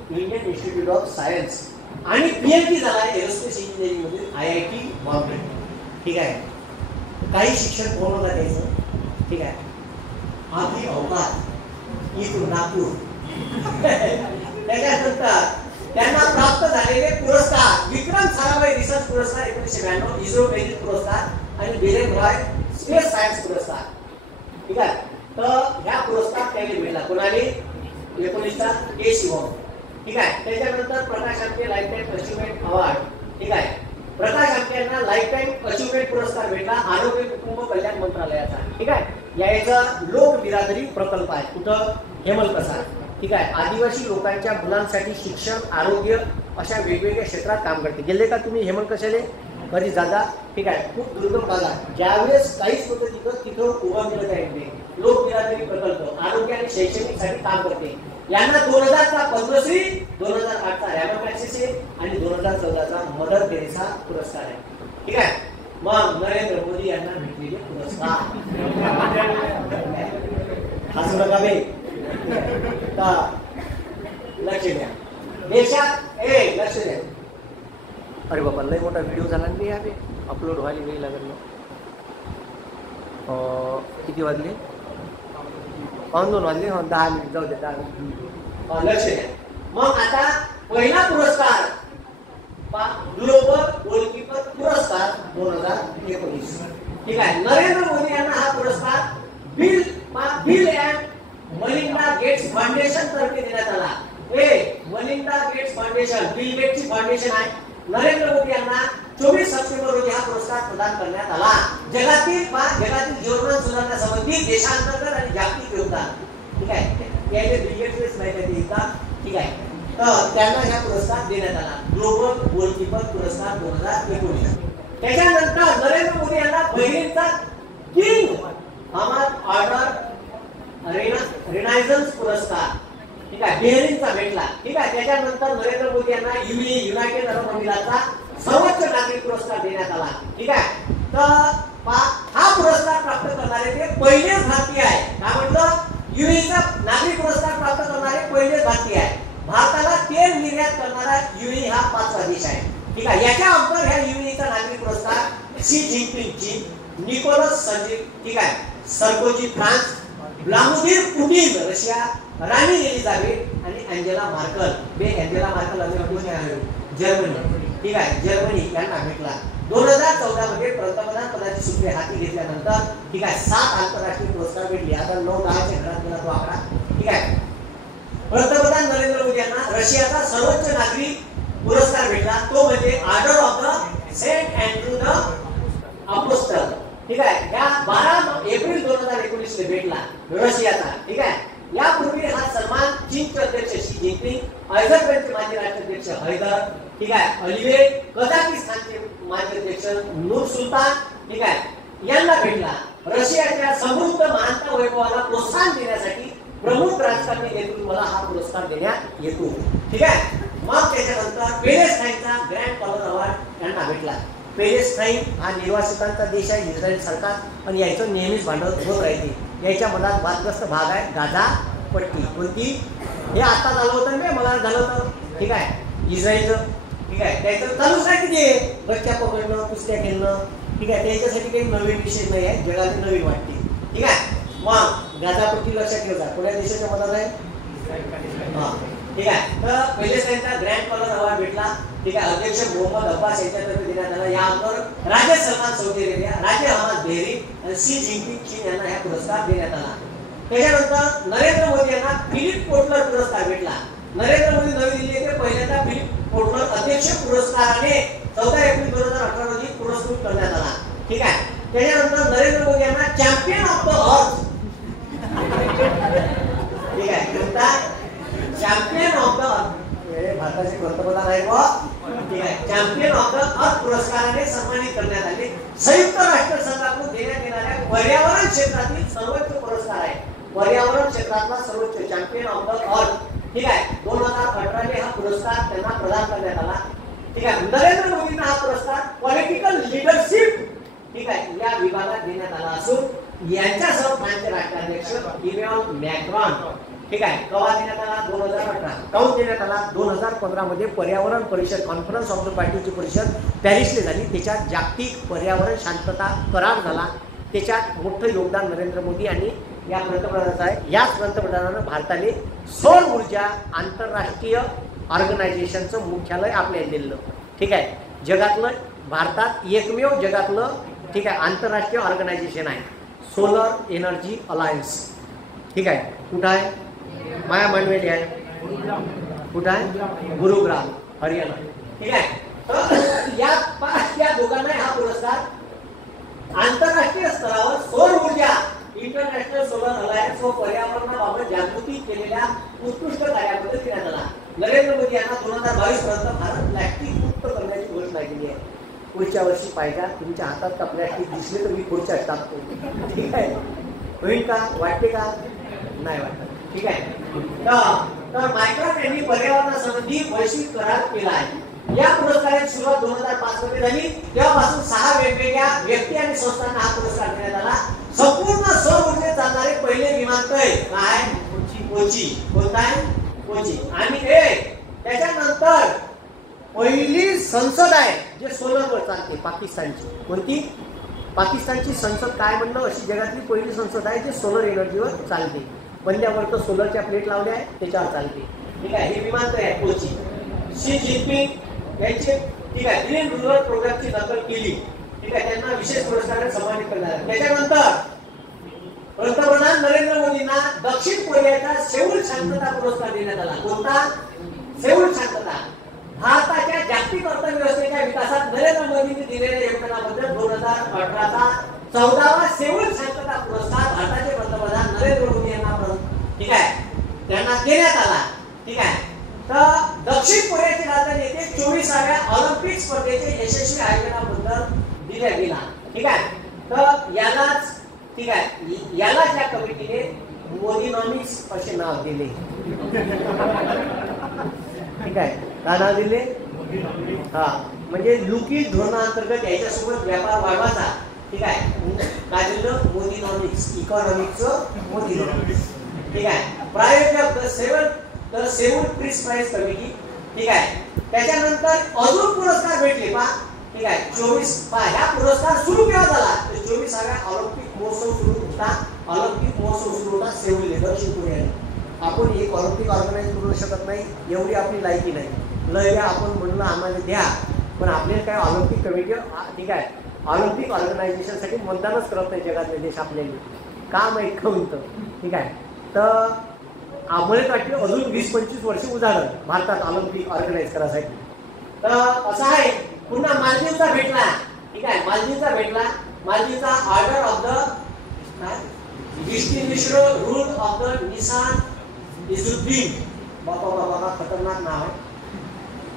Indian institute of science. आणि PhD झालाय एरोस्पेस इंजिनिअरिंग मधून IIT बॉम्बे. ठीक आहे. काही शिक्षण पूर्ण द्यायचं. ठीक आहे. आधी अवकाश इथून नागपूर. त्याच्यानंतर त्यांना प्राप्त झालेले पुरस्कार विक्रम साराभाई रिसर्च पुरस्कार 1992, इस्रो मेरिट पुरस्कार आणि बिरेन रॉय स्पेस सायन्स पुरस्कार. ठीक आहे. तर ह्या पुरस्कार त्याने मिळाला. कोणाने 19चा A. शिवम. ठीक आहे. त्याच्यानंतर Prakash Amte lifetime achievement award. ठीक आहे. प्रकाश आमटे यांना लाईफ टाईम अचिव्हमेंट पुरस्कार भेटला आरोग्य कुटुंब कल्याण मंत्रालयाचा. ठीक आहे. याचा लोक बिरादरी प्रकल्प आहे. कुठं हेमलकसा. ठीक आहे. आदिवासी लोकांच्या मुलांसाठी शिक्षण आरोग्य अशा वेगवेगळ्या क्षेत्रात काम करते. गेले का तुम्ही हेमलकशाले कधी जागा. ठीक आहे. खूप दुर्गम भागात ज्यावेळेस काहीच होतं तिथं उभं केलं जाईल. लोक बिरादरी प्रकल्प आरोग्य आणि शैक्षणिकसाठी काम करते. यांना 2000चा पद्मश्री, 2008चा रॅमन मॅग्सेसे आणि 2014चा मदर टेरेसा पुरस्कार आहे. ठीक आहे. मग नरेंद्र मोदी यांना भेटलेले पुरस्कार. हसू नका बे. लक्ष द्या. देशात लक्ष द्या. अरे बाबा लय मोठा व्हिडिओ झाला नाही यावे. अपलोड व्हायला वेळ लागेल. किती वाजले? 2 वाजले. 10 मिनिट जाऊ दे. 10 मिनिट लक्ष द्या. मग आता पहिला पुरस्कार ग्लोबल गोलकीपर पुरस्कार 2019. ठीक आहे. नरेंद्र मोदी यांना हा पुरस्कार Bill and Melinda Gates foundation तर्फे देण्यात आला. मलिंडा गेट्स फाउंडेशन बिल गेट्सची फाउंडेशन आहे. नरेंद्र मोदी यांना 24 सप्टेंबर रोजी हा पुरस्कार प्रदान करण्यात आला. जगातील जीवन सुधारण्या संबंधी देशांतर्गत आणि जागतिक योगदान. ठीक आहे. याचे बिल गेट्स माहिती आहे. ठीक आहे. तर त्यांना हा पुरस्कार देण्यात आला. ग्लोबल गोलकीपर पुरस्कार 2019. त्याच्यानंतर नरेंद्र मोदी यांना बहिणींचा किंग अहमद ऑर्डर रेनायझन्स पुरस्कार. ठीक आहे, बेहरीनचा भेटला. ठीक आहे, त्याच्यानंतर नरेंद्र मोदी यांना युनायटेड अरब अमिरातचा सर्वोच्च नागरिक पुरस्कार देण्यात आला. ठीक आहे, तर हा पुरस्कार प्राप्त करणारे ते पहिले भारतीय आहे. काय म्हटलं? युएईचा नागरिक पुरस्कार प्राप्त करणारे पहिले भारतीय आहे. भारताला तेल निर्यात करणारा युएई हा 5वा देश आहे. ठीक आहे, याच्या अगोदर ह्या युएईचा नागरिक पुरस्कार शी जिनपिंग चीन, निकोलस ठीक आहे सर्कोजी फ्रान्स, व्लादिमीर पुतिन रशिया, राणी एलिझाबेथ आणि अँजेला मार्कल जर्मनी. ठीक आहे, जर्मनी यांना भेटला. 2014 मध्ये पंतप्रधान पदाची सूत्रे हाती घेतल्यानंतर ठीक आहे 7 आंतरराष्ट्रीय पुरस्कार भेटले. आता 9-10च्या घरात गेला तो आकडा. ठीक आहे, पंतप्रधान नरेंद्र मोदी यांना रशियाचा सर्वोच्च नागरी पुरस्कार भेटला. तो म्हणजे order of the Saint Andrew the Apostle. ठीक आहे, या 12 एप्रिल 2019 ला भेटला रशियाचा. ठीक आहे, यापूर्वी हा सन्मान चीनचे अध्यक्ष शी जिनपिंग, अझरबैजानचे माजी राष्ट्राध्यक्ष हैदर, ठीक आहे अलिये, कझाकिस्तानचे माजी अध्यक्ष नूर सुलतान, ठीक आहे यांना भेटला. रशियाच्या समृद्ध महानता वैभवाला प्रोत्साहन देण्यासाठी प्रमुख राजकारणी नेतृत्वाला हा पुरस्कार देण्यात येतो. ठीक आहे, मग त्याच्यानंतर पॅलेस्टाईनचा ग्रँड कॉलर अवॉर्ड यांना भेटला. पॅलेस्टाईन हा निर्वासितांचा देश आहे इस्रायल सरकार, आणि याचं नेहमीच भांडण होत राहते. याच्या मनात वादग्रस्त भाग आहे गाझा पट्टी. कोणती? हे आता झालं होतं ना, मला झालं होतं. ठीक आहे, इस्रायलचं. ठीक आहे, त्याचं चालूच आहे की ते बच्चा पकडणं, कुस्त्या खेळणं. ठीक आहे, त्याच्यासाठी काही नवीन विषय नाही आहे, जगाला नवीन वाटते. ठीक आहे, मग गाझा पट्टी लक्षात ठेवता. कोणत्या देशाच्या मनात आहे? ठीक आहे, तर पॅलेस्टाईनचा ग्रँड कॉलर अवॉर्ड भेटला. ठीक आहे, अध्यक्ष मोहम्मद अब्बास यांच्यातर्फे देण्यात आला. यानंतर राजे सलमान सौदी अरेबिया, राजे हमाद बेहरी आणि शी जिनपिंग चीन यांना हा पुरस्कार देण्यात आला. त्याच्यानंतर नरेंद्र मोदी यांना फिलिप कोटलर पुरस्कार भेटला. नरेंद्र मोदी नवी दिल्ली येथे पहिल्यांदा फिलिप कोटलर अध्यक्ष पुरस्काराने 14 एप्रिल 2018 रोजी पुरस्कृत करण्यात आला. ठीक आहे, त्याच्यानंतर नरेंद्र मोदी यांना चॅम्पियन ऑफ द अर्थ. ठीक आहे, कोणता? Champion of the earth. भारताचे पंतप्रधान आहे व ठीक आहे, चॅम्पियन ऑफ द अर्थ पुरस्काराने सन्मानित करण्यात आले. संयुक्त राष्ट्र संघाकडून देण्यात येणाऱ्या पर्यावरण क्षेत्रातील सर्वोच्च पुरस्कार आहे. पर्यावरण क्षेत्रातला सर्वोच्च चॅम्पियन ऑफ द अर्थ. ठीक आहे, 2018 ला हा पुरस्कार त्यांना प्रदान करण्यात आला. ठीक आहे, नरेंद्र मोदींना हा पुरस्कार पॉलिटिकल लीडरशिप ठीक आहे या विभागात देण्यात आला असून यांच्यासह फ्रान्सचे राष्ट्राध्यक्ष इमॅन्युएल मॅक्रॉन ठीक आहे कवा देण्यात आला? 2018. काऊन देण्यात आला? 2015 मध्ये पर्यावरण परिषद कॉन्फरन्स ऑफ द पार्टीची परिषद पॅरिसला झाली. त्याच्यात जागतिक पर्यावरण शांतता करार झाला. त्याच्यात मोठं योगदान नरेंद्र मोदी आणि या पंतप्रधानाचं आहे. याच पंतप्रधानानं भारताने सौर ऊर्जा आंतरराष्ट्रीय ऑर्गनायझेशनचं मुख्यालय आपल्याला दिलं. ठीक आहे, जगातलं भारतात एकमेव जगातलं ठीक आहे आंतरराष्ट्रीय ऑर्गनायझेशन आहे सोलर एनर्जी अलायन्स. ठीक आहे, कुठं आहे? माया मांडवेली आहे. कुठं आहे? गुरुग्राम हरियाणा. ठीक आहे, तर या दोघांना हा पुरस्कार आंतरराष्ट्रीय स्तरावर सौर ऊर्जा इंटरनॅशनल सोलर अलायन्स व पर्यावरणाबाबत जागृती केलेल्या उत्कृष्ट कार्याबद्दल देण्यात आला. नरेंद्र मोदी यांना 2022 पर्यंत भारत प्लॅस्टिक मुक्त करण्याची घोषणा केली आहे. पुढच्या वर्षी पाहिजे तुमच्या हातात का प्लॅस्टिक दिसले तर मी पुढच्या टाकतो. ठीक आहे, होईल का? वाटते का? नाही वाटत. ठीक आहे, तर मायक्रॉन यांनी पर्यावरणासंबंधी वैश्विक करार केला आहे. या पुरस्काराची सुरुवात 2005 मध्ये झाली. तेव्हापासून 6 वेगवेगळ्या व्यक्ती आणि संस्थांना हा पुरस्कार देण्यात आला. संपूर्ण सौर ऊर्जेत चालणारे पहिले विमानतळ काय? कोची. कोणता आहे? कोची. आणि त्याच्यानंतर पहिली संसद आहे जे सोलरवर चालते पाकिस्तानची. कोणती? पाकिस्तानची संसद काय म्हणलं? अशी जगातली पहिली संसद आहे जे सोलर एनर्जीवर चालते. बंद्यावर तर सोलरच्या प्लेट लावल्या आहे त्याच्यावर चालते. ठीक आहे, हे विमानतळ आहे कोची. शी जिनपिंग यांचे ठीक आहे ग्रीन रुरल प्रोग्रामची दखल केली. ठीक आहे, त्यांना विशेष पुरस्काराने सन्मानित करण्यात आले. त्याच्यानंतर पंतप्रधान नरेंद्र मोदींना दक्षिण कोरियाचा सेऊल शांतता पुरस्कार देण्यात आला. कोणता? सेऊल शांतता. भारताच्या जागतिक अर्थव्यवस्थेच्या विकासात नरेंद्र मोदींनी दिलेल्या योगदानाबद्दल 2018चा 14वा सेऊल शांतता पुरस्कार भारताचे पंतप्रधान नरेंद्र मोदी यांना ठीक आहे त्यांना देण्यात आला. ठीक आहे, तर दक्षिण कोरियाची राजधानी येथे 24व्या ऑलिम्पिक स्पर्धेचे यशस्वी आयोजनाबद्दल दिला गेला. ठीक आहे, तर यालाच ठीक आहे यालाच या कमिटीने मोदीनॉमिक्स असे नाव दिले. ठीक आहे, काय नाव दिले? हा, म्हणजे लुकीज धोरणाअंतर्गत याच्यासोबत व्यापार वाढवायचा. ठीक आहे, काय दिलं? मोदीनॉमिक्स, इकॉनॉमिक्सचं मोदीनॉमिक्स. ठीक आहे, प्रायोजक the seven peace prize committee. ठीक आहे, त्याच्यानंतर अजून पुरस्कार भेटले पहा. ठीक आहे, 24 ह्या पुरस्कार सुरू केव्हा झाला? 24व्या ऑलिम्पिक महोत्सव सुरू होता. ऑलिम्पिक महोत्सव सुरू होता सेऊल दक्षिण कोरियाने. आपण एक ऑलिम्पिक ऑर्गनाईज करू शकत नाही, एवढी आपली लायकी नाही. लय आपण म्हणलं आम्हाला द्या, पण आपल्याला काय ऑलिम्पिक कमिटी, ठीक आहे, ऑलिम्पिक ऑर्गनायझेशनसाठी मतदानच करत नाही जगातले देश आपल्याला. का माहीत कोणतं? ठीक आहे, तर आम्हाला वाटते अजून 20-25 वर्ष उजाडलं भारतात ऑलिम्पिक ऑर्गनाईज करायसाठी. तर असं आहे. पुन्हा मालदीवचा भेटला. ठीक आहे, मालदीवचा भेटला. मालदीवचा order of the distinguished rule of the Nishan Izzuddeen. बाबा खतरनाक नाव आहे.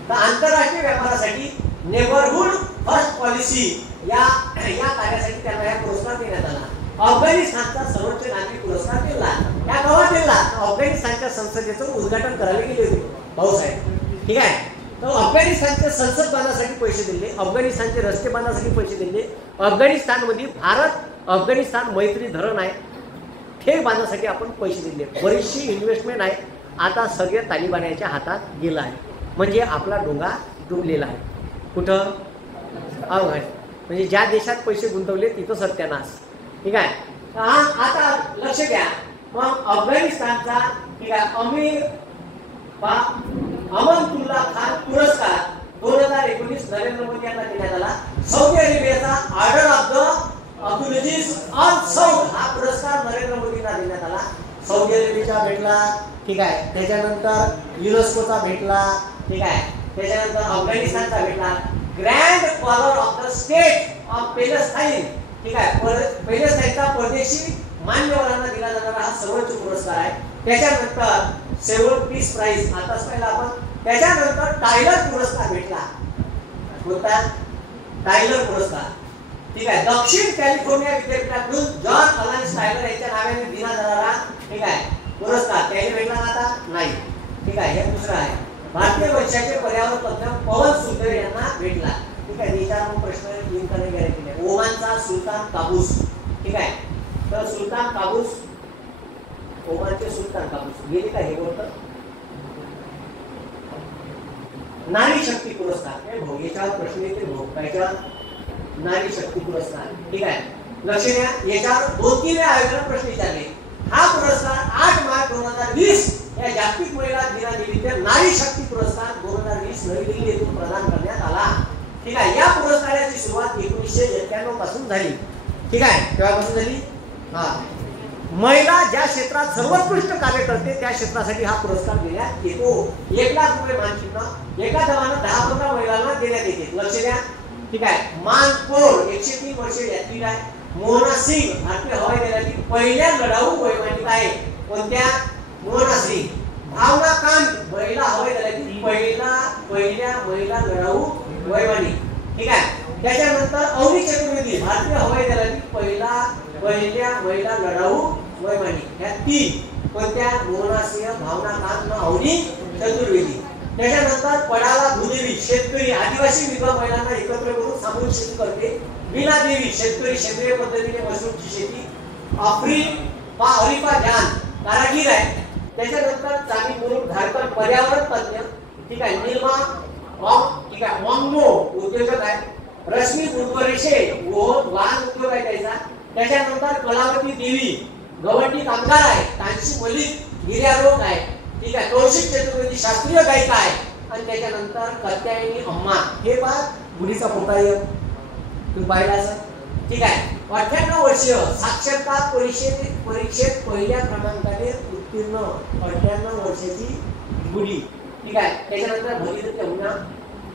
तर आंतरराष्ट्रीय व्यापारासाठी नेबरहुड फर्स्ट पॉलिसी या कार्यासाठी त्यांना हा पुरस्कार देण्यात आला. अफगाणिस्तानचा सर्वोच्च नागरिक पुरस्कार दिला. या गावात दिला. अफगाणिस्तानच्या संसदेचं उद्घाटन करायला गेले होते भाऊसाहेब. ठीक आहे, तर अफगाणिस्तानचे संसद बांधण्यासाठी पैसे दिले, अफगाणिस्तानचे रस्ते बांधण्यासाठी पैसे दिले. अफगाणिस्तानमध्ये भारत अफगाणिस्तान मैत्री धरण आहे, ते बांधण्यासाठी आपण पैसे दिले. बरीचशी इन्व्हेस्टमेंट आहे. आता सगळे तालिबान्यांच्या हातात गेलं आहे, म्हणजे आपला डोंगा डुबलेला आहे. कुठं? अवघड. म्हणजे ज्या देशात पैसे गुंतवले तिथं सत्यानाश. ठीक आहे, आता लक्ष द्या. मग अफगाणिस्तानचा, ठीक आहे, अमनतुल्ला खान पुरस्कार 2019 नरेंद्र मोदी यांना देण्यात आला. सौदी अरेबियाचा order of the Abdulaziz Al Saud हा पुरस्कार नरेंद्र मोदींना देण्यात आला. सौदी अरेबियाचा भेटला. ठीक आहे, त्याच्यानंतर युनेस्कोचा भेटला. ठीक आहे, त्याच्यानंतर अफगाणिस्तानचा भेटला. Grand father of the state of Palestine. ठीक आहे, पॅलेस्टाईनचा परदेशी मान्यवरांना दिला जाणारा हा सर्वोच्च पुरस्कार आहे. त्याच्यानंतर सेव्हन पीस प्राइज आताच पाहिला आपण. त्याच्यानंतर टायलर पुरस्कार भेटला. कोणता? टायलर पुरस्कार. ठीक आहे, दक्षिण कॅलिफोर्निया विद्यापीठाकडून जॉन अलायन्स टायलर यांच्या नावाने दिला जाणारा, ठीक आहे, पुरस्कार त्याने भेटला का? आता नाही. ठीक आहे, हे दुसरा आहे. भारतीय वंशाचे पर्यावरण तज्ञ पवन सुंदर यांना भेटला. ठीक आहे, याच्यावर प्रश्न येईल का नाही गॅरंटी नाही. ओमानचा सुलतान काबूस. ठीक आहे, तर सुलतान काबूस, ओमानचे सुलतान काबूस गेले का? हे बोलतं नारी शक्ती पुरस्कार. हे भाऊ याच्यावर प्रश्न येते भाऊ. कायच्यावर? नारी शक्ती पुरस्कार. ठीक आहे, लक्ष द्या. याच्यावर 2-3 वेळा आयोगाने प्रश्न विचारले. हा पुरस्कार 8 मार्च 2020 या जागतिक महिला दिनानिमित्त नारी शक्ती पुरस्कार 2020 नवी दिल्ली येथून प्रदान करण्यात आला. ठीक आहे, या पुरस्काराची सुरुवात 1991 पासून झाली. ठीक आहे, तेव्हापासून झाली. हा, महिला ज्या क्षेत्रात सर्वोत्कृष्ट कार्य करते त्या क्षेत्रासाठी हा पुरस्कार देण्यात येतो. 1 लाख रुपये मानचिन्ह एका जमान्यात 10-15 महिलांना देण्यात येते. लक्ष द्या. ठीक आहे, मानकोर 103 वर्षे यात्री आहे. मोहना सिंग भारतीय हवाई दलातील पहिल्या लढाऊ वैमानिक आहे. कोणत्या? मोहना सिंग. भावना कांत महिला हवाई दलातील पहिल्या महिला लढाऊ वैमानिक. ठीक आहे, त्याच्यानंतर अवनी चतुर्वेदी भारतीय हवाई दलातील पहिल्या महिला लढाऊ वैमानिक. या 3 कोणत्या? मोहना सिंह, भावना कांत, अवनी चतुर्वेदी. त्याच्यानंतर पडाला भूदेवी शेतकरी आदिवासी विधवा महिलांना एकत्र करून सामूहिक शेती करते. वीणा देवी शेतकरी क्षेत्रीय पद्धतीने मशरूमची शेती. अरिफा जान कारागीर आहे. त्याच्यानंतर चामी मुरुग झारखंड पर्यावरण तज्ञ. ठीक आहे, निर्मा ठीक आहे, वांगमो उद्योजक आहे. रश्मी बुधवरेशे वाहन उद्योग आहे त्याचा. त्याच्यानंतर कलावती देवी गवंडी कामगार आहे. तानशी मलिक गिर्यारोग आहे. ठीक आहे, कौशिक चतुर्वेदी शास्त्रीय गायिका आहे. आणि त्याच्यानंतर कात्यायनी अम्मा. हे बात मुलीचा फोटो आहे, तुम्ही पाहिला असेल. ठीक आहे, 98 वर्षीय साक्षरता परीक्षेत पहिल्या क्रमांकाने उत्तीर्ण 98 वर्षाची मुली. ठीक आहे, त्याच्यानंतर भगीरथ यमुना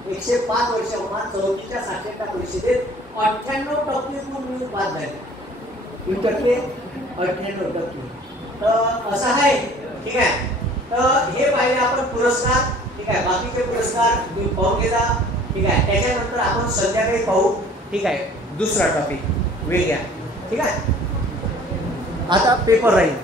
105 वर्ष अम्मा 4थीच्या साक्षरता परिषदेत 98% पास झाले. किती टक्के? 98%. तर असं आहे. ठीक आहे, तर हे पाहिले आपण पुरस्कार. ठीक आहे, बाकीचे पुरस्कार तुम्ही पाहून घेता. ठीक आहे, त्याच्यानंतर आपण संध्याकाळी पाहू. ठीक आहे, दुसरा टॉपिक वेगळा. ठीक आहे, आता पेपर राहील.